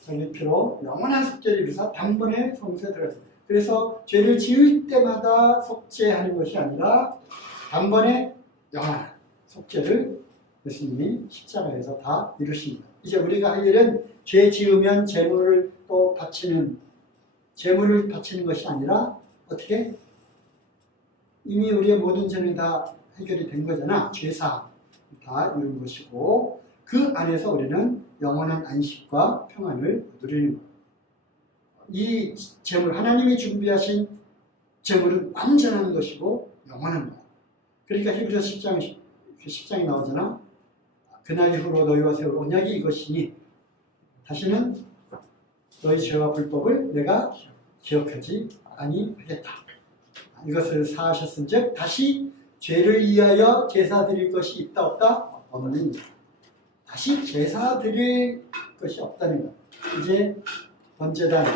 자기 피로 영원한 속죄를 위해서 단번에 성소에 들어갔습니다. 그래서 죄를 지을 때마다 속죄하는 것이 아니라 단번에 영원한 속죄를 예수님이 십자가에서 다 이루십니다. 이제 우리가 할 일은 죄 지으면 제물을 바치는 것이 아니라 어떻게? 이미 우리의 모든 죄는 다 해결이 된 거잖아. 죄사 다 이룬 것이고 그 안에서 우리는 영원한 안식과 평안을 누리는 거예요. 이 제물, 하나님이 준비하신 제물은 완전한 것이고 영원한 거야. 그러니까 히브리서 10장이 나오잖아. 그날 이후로 너희와 세울 언약이 이것이니 다시는 너희 죄와 불법을 내가 기억하지 아니하겠다. 이것을 사하셨은즉 다시 죄를 위하여 제사 드릴 것이 있다 없다? 없는 거야. 다시 제사 드릴 것이 없다는 거야. 이제 번제단에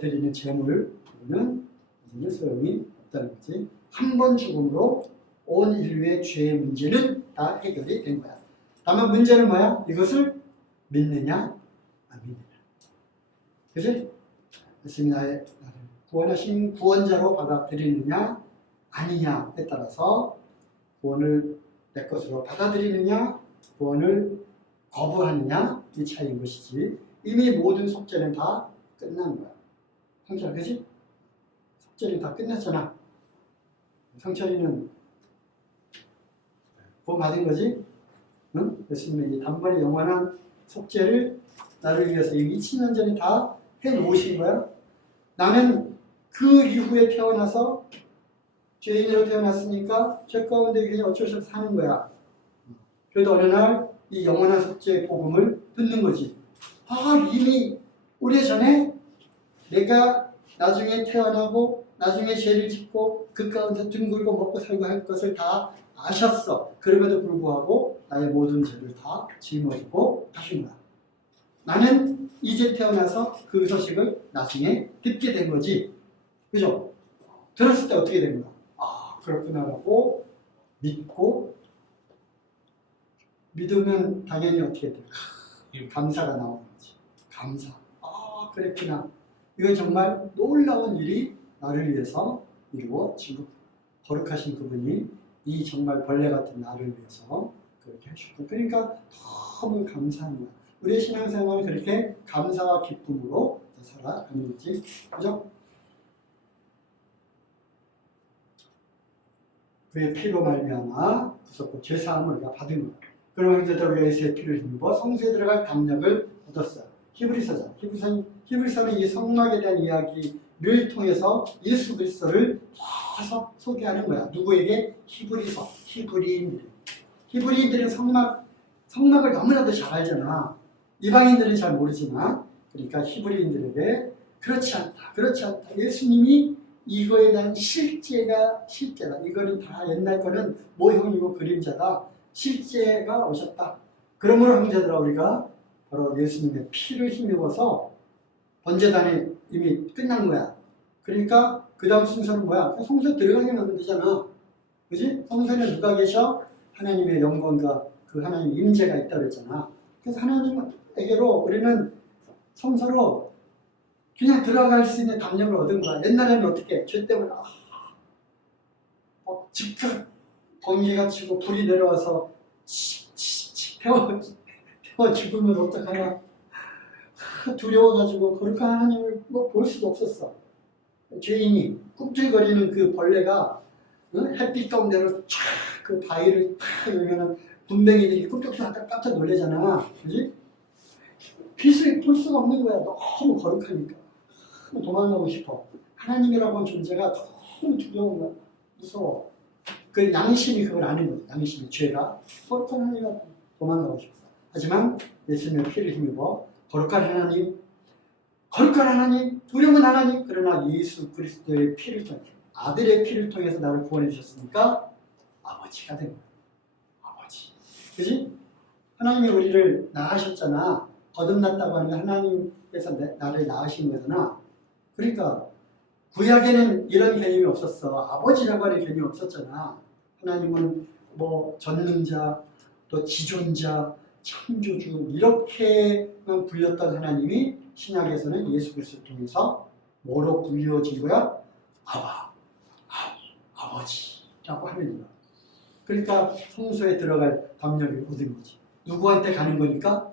드리는 제물은 이제 소용이 없다는 거지. 한 번 죽음으로 온 인류의 죄의 문제는 다 해결이 된 거야. 다만 문제는 뭐야? 이것을 믿느냐 안 믿느냐. 그치? 예수님이 나를 구원하신 구원자로 받아들이느냐 아니냐에 따라서 구원을 내 것으로 받아들이느냐 구원을 거부하느냐 이 차이인 것이지. 이미 모든 속죄는 다 끝난 거야. 성철, 그치? 속죄는 다 끝났잖아. 성철이는 구원 받은 거지? 응? 예수님이 단번에 영원한 속죄를 나를 위해서 2000년 전에 다 해놓으신 거야. 나는 그 이후에 태어나서 죄인으로 태어났으니까 죄 가운데 그냥 어쩔 수 없이 사는 거야. 그래도 어느 날 이 영원한 속죄의 복음을 듣는 거지. 이미 오래전에 내가 나중에 태어나고 나중에 죄를 짓고 그 가운데 둥글고 먹고 살고 할 것을 다 아셨어. 그럼에도 불구하고 나의 모든 죄를 다 짊어지고 가신 거야. 나는 이제 태어나서 그 소식을 나중에 듣게 된 거지. 그죠? 들었을 때 어떻게 된 거야? 아, 그렇구나라고 믿고, 믿으면 당연히 어떻게 돼? 감사가 나오는 거지. 감사. 아, 그랬구나. 이건 정말 놀라운 일이 나를 위해서 이루어진 것. 거룩하신 그분이 이 정말 벌레 같은 나를 위해서 그렇게 해주고, 그러니까 너무 감사한 거야. 우리의 신앙생활은 그렇게 감사와 기쁨으로 살아가는 거지. 그죠? 그의 피로 말미암아 구속고 죄사함을 우리가 받은 거야. 그러면 형제들 예수의 피를 힘입어 성소에 들어갈 담력을 얻었어요. 히브리서죠. 히브리서는 이 성막에 대한 이야기를 통해서 예수 그리스도를 계속 소개하는 거야. 누구에게? 히브리서, 히브리인들. 히브리인들은 성막을 너무나도 잘 알잖아. 이방인들은 잘 모르지만, 그러니까 히브리인들에게 그렇지 않다. 예수님이 이거에 대한 실제다. 이거는 다 옛날 거는 모형이고 그림자다. 실제가 오셨다. 그러므로 형제들아, 우리가 바로 예수님의 피를 힘입어서 번제단이 이미 끝난 거야. 그러니까 그 다음 순서는 뭐야? 성소에 들어가기만 하면 되잖아. 그지? 성소에는 누가 계셔? 하나님의 영광과 그 하나님의 임재가 있다고 그랬잖아. 그래서 하나님에게로 우리는 성소로 그냥 들어갈 수 있는 담력을 얻은 거야. 옛날에는 어떻게? 죄 때문에 즉각 번개가 치고 불이 내려와서 태워 죽으면 어떡하나. 두려워가지고 거룩한 하나님을 볼 수도 없었어. 죄인이 꿈틀거리는 그 벌레가 햇빛 가운데로 쫙 그 바위를 탁 열면은 군뱅이들이 깜짝 놀래잖아. 그지? 빛을 볼 수가 없는 거야. 너무 거룩하니까. 도망가고 싶어. 하나님이라고 하는 존재가 너무 두려운 거야. 무서워. 그 양심이 그걸 아는 거야. 양심이 죄가 거룩한 하나님 앞에 도망가고 싶어. 하지만 예수님의 피를 힘입어 거룩한 하나님, 두려운 하나님, 그러나 예수 그리스도의 피를 통해, 아들의 피를 통해서 나를 구원해 주셨으니까 아버지가 된 거야. 아버지. 그지? 하나님이 우리를 낳으셨잖아. 거듭났다고 하는 게 하나님께서 나를 낳으신 거잖아. 그러니까 구약에는 이런 개념이 없었어. 아버지라고 하는 개념이 없었잖아. 하나님은 뭐 전능자, 또 지존자, 창조주 이렇게만 불렸던 하나님이 신약에서는 예수 그리스도를 통해서 뭐로 불려진 거야? 아버지라고 하는 거야. 그러니까 성소에 들어갈 담력을 얻은 거지. 누구한테 가는 거니까?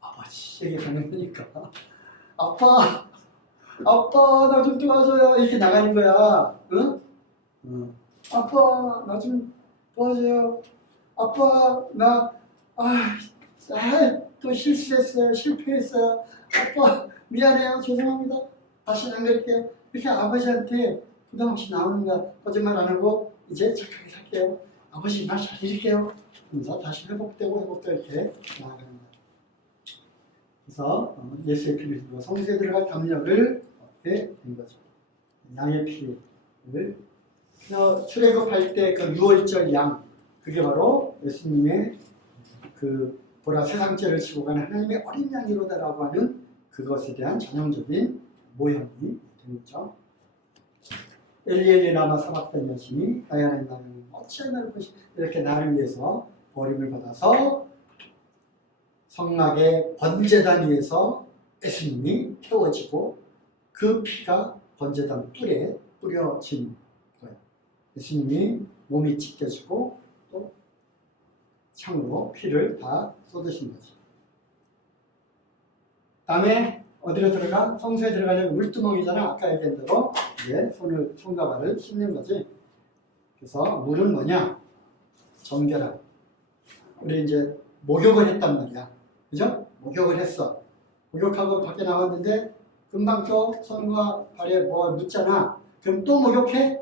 아버지에게 가는 거니까. 아빠 나 좀 도와줘요. 이렇게 나가는 거야. 응? 아빠 나 좀 도와줘요. 아빠 또 실수했어요. 실패했어요. 아빠 미안해요. 죄송합니다. 다시는 안 그럴게요. 이렇게 아버지한테 부담 없이 나오는 거야. 거짓말 안 하고 이제 착하게 살게요. 아버지 말 잘 드릴게요. 그래서 다시 회복되고 이렇게 나아가는 거야. 그래서 예수의 피를 입고 성소에 들어갈 담력을 얻게 된 거죠. 양의 피를. 출애굽할 때 그 6월절 양, 그게 바로 예수님의 그 보라 세상 죄를 지고 가는 하나님의 어린 양이로다라고 하는 그것에 대한 전형적인 모형이 된 거죠. 엘리엘리 라마 사박단 여신이 나의 하나님 나는 어찌하여 나를 보시 이렇게 나를 위해서 버림을 받아서 성막의 번제단 위에서 예수님이 태워지고 그 피가 번제단 뿔에 뿌려진 거예요. 예수님이 몸이 찢겨지고 또 창으로 피를 다 쏟으신 거지. 다음에 어디로 들어가? 성소에 들어가려면 물두멍이잖아. 아까 얘기한 대로 이제 손과 발을 씻는 거지. 그래서 물은 뭐냐? 정결함. 우리 이제 목욕을 했단 말이야. 그죠? 목욕을 했어. 목욕하고 밖에 나왔는데 금방 또 손과 발에 뭐 묻잖아. 그럼 또 목욕해?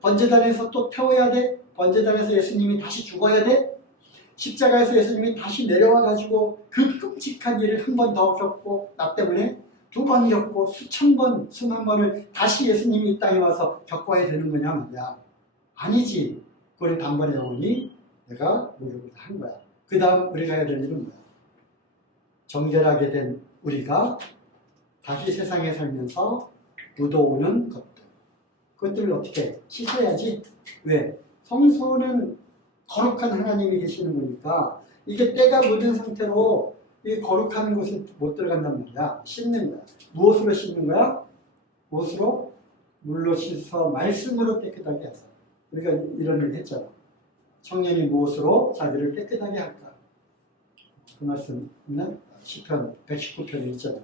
번제단에서 또 태워야 돼? 번제단에서 예수님이 다시 죽어야 돼? 십자가에서 예수님이 다시 내려와가지고 그 끔찍한 일을 한 번 더 겪고 나 때문에 두 번 겪고 수천 번, 수만 번을 다시 예수님이 이 땅에 와서 겪어야 되는 거냐 말이야. 아니지. 그걸 단번에 영원히 내가 목욕을 한 거야. 그 다음 우리가 해야 될 일은 뭐야? 정결하게 된 우리가 다시 세상에 살면서 묻어오는 것들. 그것들을 어떻게 씻어야지. 왜? 성소는 거룩한 하나님이 계시는 거니까 이게 때가 묻은 상태로 이 거룩한 곳에 못 들어간단 말이야. 씻는 거야. 무엇으로 씻는 거야? 무엇으로? 물로 씻어 말씀으로 깨끗하게 하자. 우리가 이런 얘기 했잖아. 청년이 무엇으로 자기를 깨끗하게 할까? 그 말씀 있나? 시편 119편에 있잖아.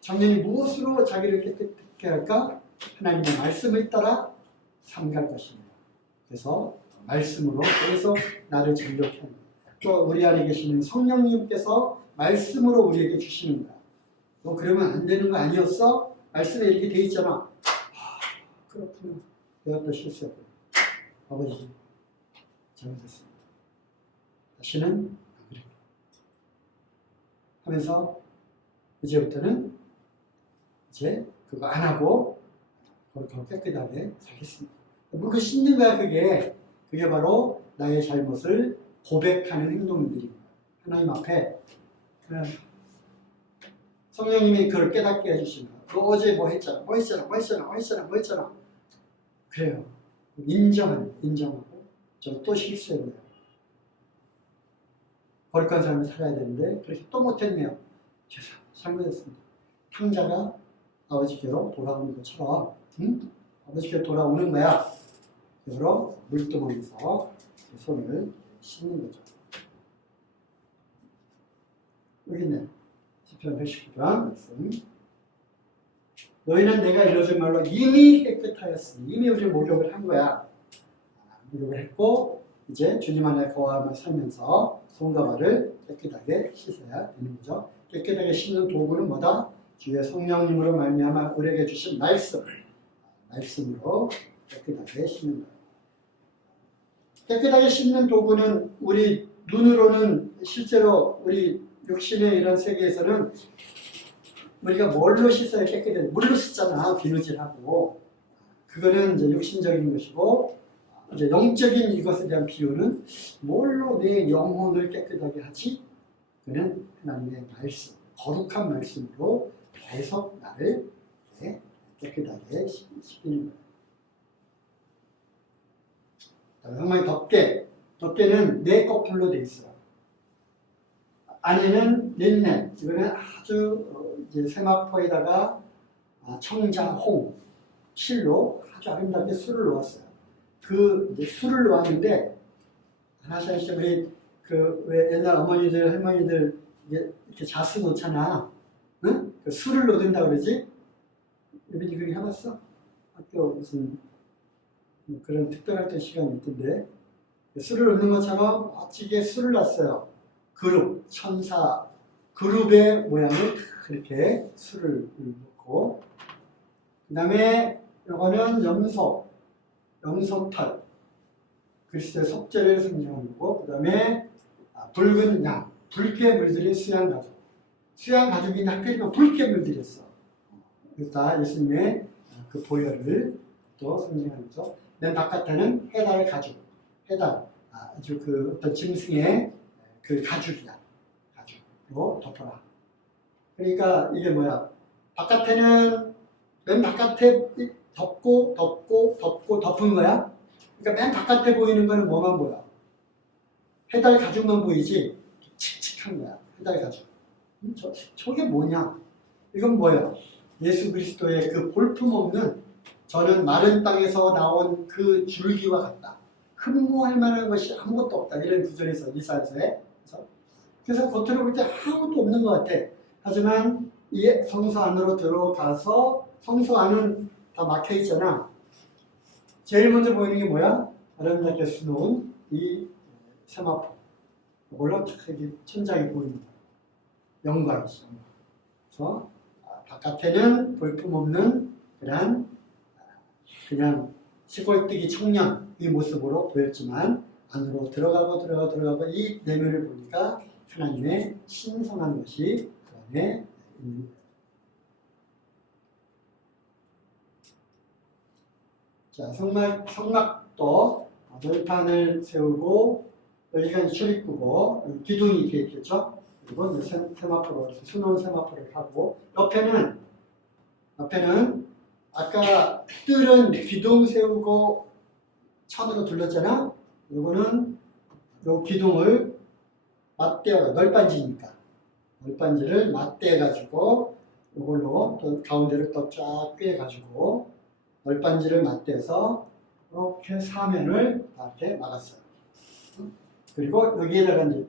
청년이 무엇으로 자기를 깨끗하게 할까? 하나님의 말씀을 따라 삼갈 것입니다. 그래서 말씀으로 계속 나를 정결케 하는 거야. 또 우리 안에 계시는 성령님께서 말씀으로 우리에게 주시는 거야. 너 그러면 안 되는 거 아니었어? 말씀에 이렇게 돼 있잖아. 그렇구나. 내가 또 실수했구나. 아버지, 잘못했습니다. 다시는 안 그래. 하면서 이제부터는 이제 그거 안 하고 더 깨끗하게 살겠습니다. 물로 씻는 거야, 그게. 그게 바로 나의 잘못을 고백하는 행동들입니다. 하나님 앞에. 성령님이 그걸 깨닫게 해주신 거야. 너 어제 뭐 했잖아. 그래요. 인정하고, 저 또 실수했네요. 거룩한 삶을 살아야 되는데, 그렇게 또 못했네요. 죄송합니다. 잘못했습니다. 탕자가 아버지께로 돌아오는 것처럼, 아버지께로 돌아오는 거야. 그래서 물두멍에서 손을 씻는 거죠. 여기 있네. 시편 119편 말씀. 너희는 내가 이루어진 말로 이미 깨끗하였으니, 이미 우리 목욕을 한 거야. 목욕을 했고 이제 주님 안에 거하며 살면서 손과 발을 깨끗하게 씻어야 되는 거죠. 깨끗하게 씻는 도구는 뭐다? 주의 성령님으로 말미암아 우리에게 주신 말씀으로 깨끗하게 씻는 거예요. 깨끗하게 씻는 도구는 우리 눈으로는 실제로 우리 육신의 이런 세계에서는 우리가 뭘로 씻어야 깨끗해? 물로 씻잖아. 비누질하고. 그거는 이제 육신적인 것이고, 이제 영적인 이것에 대한 비유는 뭘로 내 영혼을 깨끗하게 하지? 그는 하나님의 말씀, 거룩한 말씀으로 계속 나를 깨끗하게 씻기는 거예요. 상당히 덮개는 네 커플로 되어 있어요. 안에는 린넨, 이거는 아주 이제 세마포에다가 청자홍 실로 아주 아름답게 술을 놓았어요. 그 이제 술을 놓았는데 하나씩 우리 그 왜 옛날 어머니들 할머니들 이렇게 자수 놓잖아. 응? 그 술을 놓는다 그러지? 여러분이 그렇게 해봤어? 학교 무슨 그런 특별할 때 시간이 있던데 술을 놓는 것처럼 멋지게 술을 놨어요. 그룹, 천사, 그룹의 모양을 이렇게 술을 놓고 그 다음에 이거는 염소털 그리스도의 속죄를 상징하는 거고 그 다음에 붉은 양, 붉게 물들인 수양가죽이 하필이면 붉게 물들였어. 그래서 다 예수님의 그 보혈을 또 상징하는 거죠. 맨 바깥에는 해달 가죽, 아주 그 어떤 짐승의 그 가죽이야. 가죽으로 덮어라. 그러니까 이게 뭐야? 맨 바깥에 덮고 덮은 거야. 그러니까 맨 바깥에 보이는 거는 뭐만 보여? 해달 가죽만 보이지? 칙칙한 거야. 해달 가죽. 저게 뭐냐? 이건 뭐예요? 예수 그리스도의 그 볼품없는 저는 마른 땅에서 나온 그 줄기와 같다. 흠모할 만한 것이 아무것도 없다. 이런 구절에서 이사야서에. 그래서 겉으로 볼 때 아무것도 없는 것 같아. 하지만 이 성소 안으로 들어가서 성소 안은 다 막혀 있잖아. 제일 먼저 보이는 게 뭐야? 아름답게 수놓은 이 세마포. 이걸로 딱 이렇게 천장이 보이는 거야. 영광이죠. 그래서 바깥에는 볼품없는 그냥 시골뜨기 청년 이 모습으로 보였지만 안으로 들어가고 이 내면을 보니까 하나님의 신성한 것이 그 안에 있는 거예요. 자, 성막도 널판을 세우고 여기가 이제 출입구고 여기 기둥이 이렇게 있겠죠. 그리고 이제 세마포로 이렇게 수놓은 세마포를 하고 옆에는 아까 뜰은 기둥 세우고 천으로 둘렀잖아. 요거는 요 기둥을 맞대어 널빤지니까 널빤지를 맞대어 가지고 요걸로 또 가운데를 또 쫙 꿰 가지고 널빤지를 맞대서 이렇게 사면을 이렇게 막았어요. 그리고 여기에다가 이제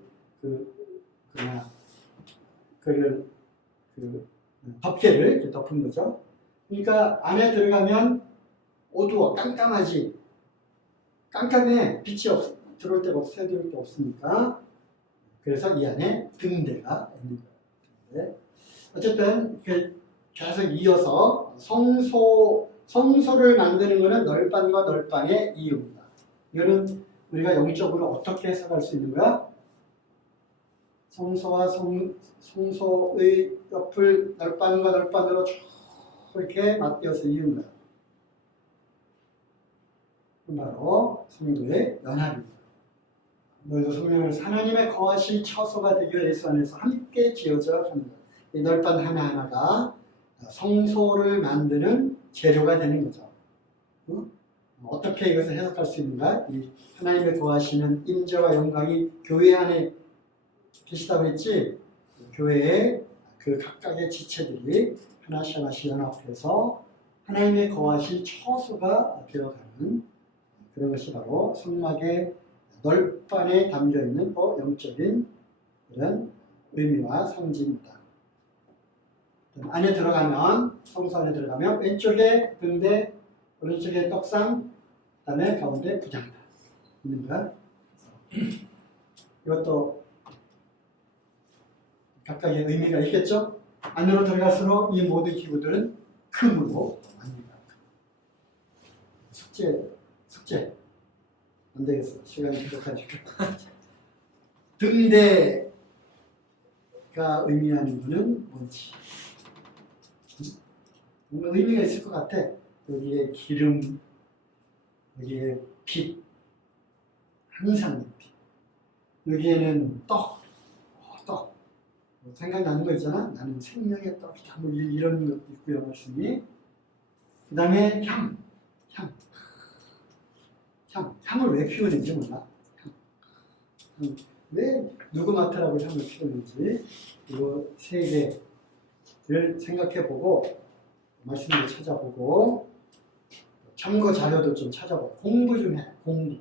덮개를 이렇게 덮은 거죠. 그러니까 안에 들어가면 어두워 깜깜하지. 깜깜해. 빛이 들어올 데가 새들어올 데 없으니까. 그래서 이 안에 등대가 있는 거예요. 어쨌든 계속 이어서 성소를 만드는 것은 널빤과 널빤의 이유입니다. 이거는 우리가 영적으로 어떻게 해석할 수 있는 거야? 성소와 성소의 옆을 널빤과 널빤으로 쭉 이렇게 맞대어서 이은 거야. 바로 성도의 연합입니다. 너희도 성령을 하나님의 거하실 처소가 되기 위해 예수 안에서 함께 지어져 합니다. 이 널빤 하나하나가 성소를 만드는 재료가 되는 거죠. 어떻게 이것을 해석할 수 있는가? 이 하나님의 거하시는 임재와 영광이 교회 안에 계시다고 했지? 교회의 그 각각의 지체들이 하나씩 하나씩 연합해서 하나님의 거하실 처소가 되어가는 그런 것이 바로 성막의 널빤에 담겨있는 또 영적인 그런 의미와 상징입니다. 안에 들어가면, 성소 안에 들어가면 왼쪽에 등대, 오른쪽에 떡상, 그 다음에 가운데 부장단 있는 거야. 이것도 각각의 의미가 있겠죠? 안으로 들어갈수록 이 모든 기구들은 금으로 만듭니다. 숙제. 안 되겠어. 시간이 부족하니까. 등대가 의미하는 것은 뭔지. 뭔가 의미가 있을 것 같아. 여기에 기름, 여기에 빛, 항상 빛. 여기에는 떡. 생각나는 거 있잖아. 나는 생명의 떡이다. 뭐 이런 것도 있고요. 말씀이. 그 다음에 향을 왜 피우는지 몰라. 왜 누구 맡으라고 향을 피우는지 이거 세 개를 생각해보고 말씀을 찾아보고 참고 자료도 좀 찾아보고 공부 좀 해. 공부.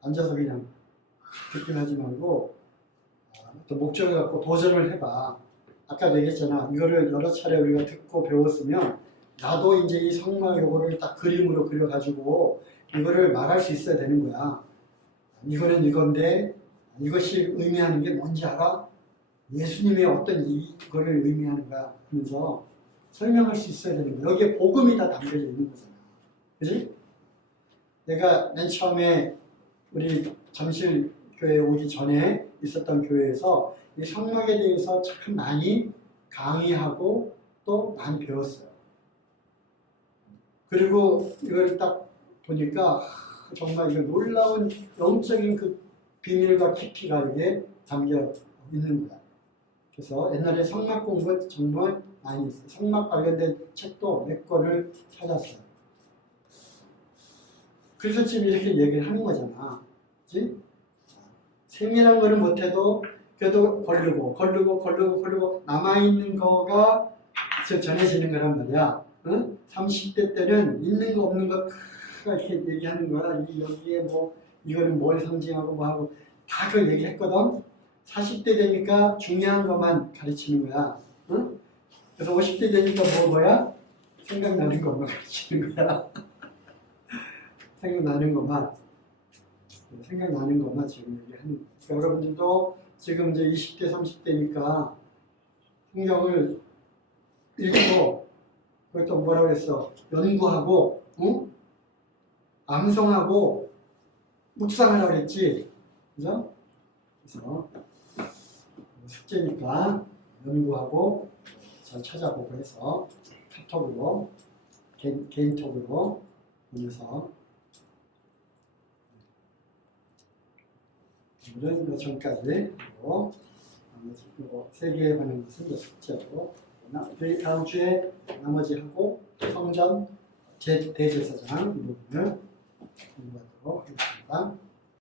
앉아서 그냥 듣긴 하지 말고 또 목적을 갖고 도전을 해봐. 아까 얘기했잖아. 이거를 여러 차례 우리가 듣고 배웠으면 나도 이제 이 성막 요거를 딱 그림으로 그려가지고 이거를 말할 수 있어야 되는 거야. 이거는 이건데 이것이 의미하는 게 뭔지 알아? 예수님의 어떤 이거를 의미하는 거야. 하면서 설명할 수 있어야 되는 거야. 여기에 복음이 다 담겨져 있는 거잖아. 그지? 내가 맨 처음에 우리 잠실교회 오기 전에 있었던 교회에서 이 성막에 대해서 참 많이 강의하고 또 많이 배웠어요. 그리고 이걸 딱 보니까 정말 이거 놀라운 영적인 그 비밀과 깊이가 여기에 담겨 있는 거야. 그래서 옛날에 성막 공부 정말 많이 했어요. 성막 관련된 책도 몇 권을 찾았어요. 그래서 지금 이렇게 얘기를 하는 거잖아. 그치? 세밀한 거는 못해도 그래도 걸르고 남아있는 거가 전해지는 거란 말이야. 응? 30대 때는 있는 거 없는 거 이렇게 얘기하는 거야. 여기에 뭐 이거는 뭘 상징하고 뭐 하고 다 그 얘기했거든. 40대 되니까 중요한 것만 가르치는 거야. 응? 그래서 50대 되니까 뭐야? 생각나는 것만 가르치는 거야. 생각나는 것만 지금 얘기하는 거야. 그러니까 여러분들도 지금 이제 20대, 30대니까 성경을 읽고 그것도 뭐라고 했어? 연구하고, 응? 암송하고, 묵상하라고 했지? 그죠? 그래서 숙제니까 연구하고 잘 찾아보고 해서 카톡으로, 개인톡으로 녀석. 오늘은 그 전까지 그리고 나머지 이거 세 개에 관한 것은 이제 숙제고 다음 주에 나머지하고 성전 대제사장 이 부분을 공부하도록 하겠습니다.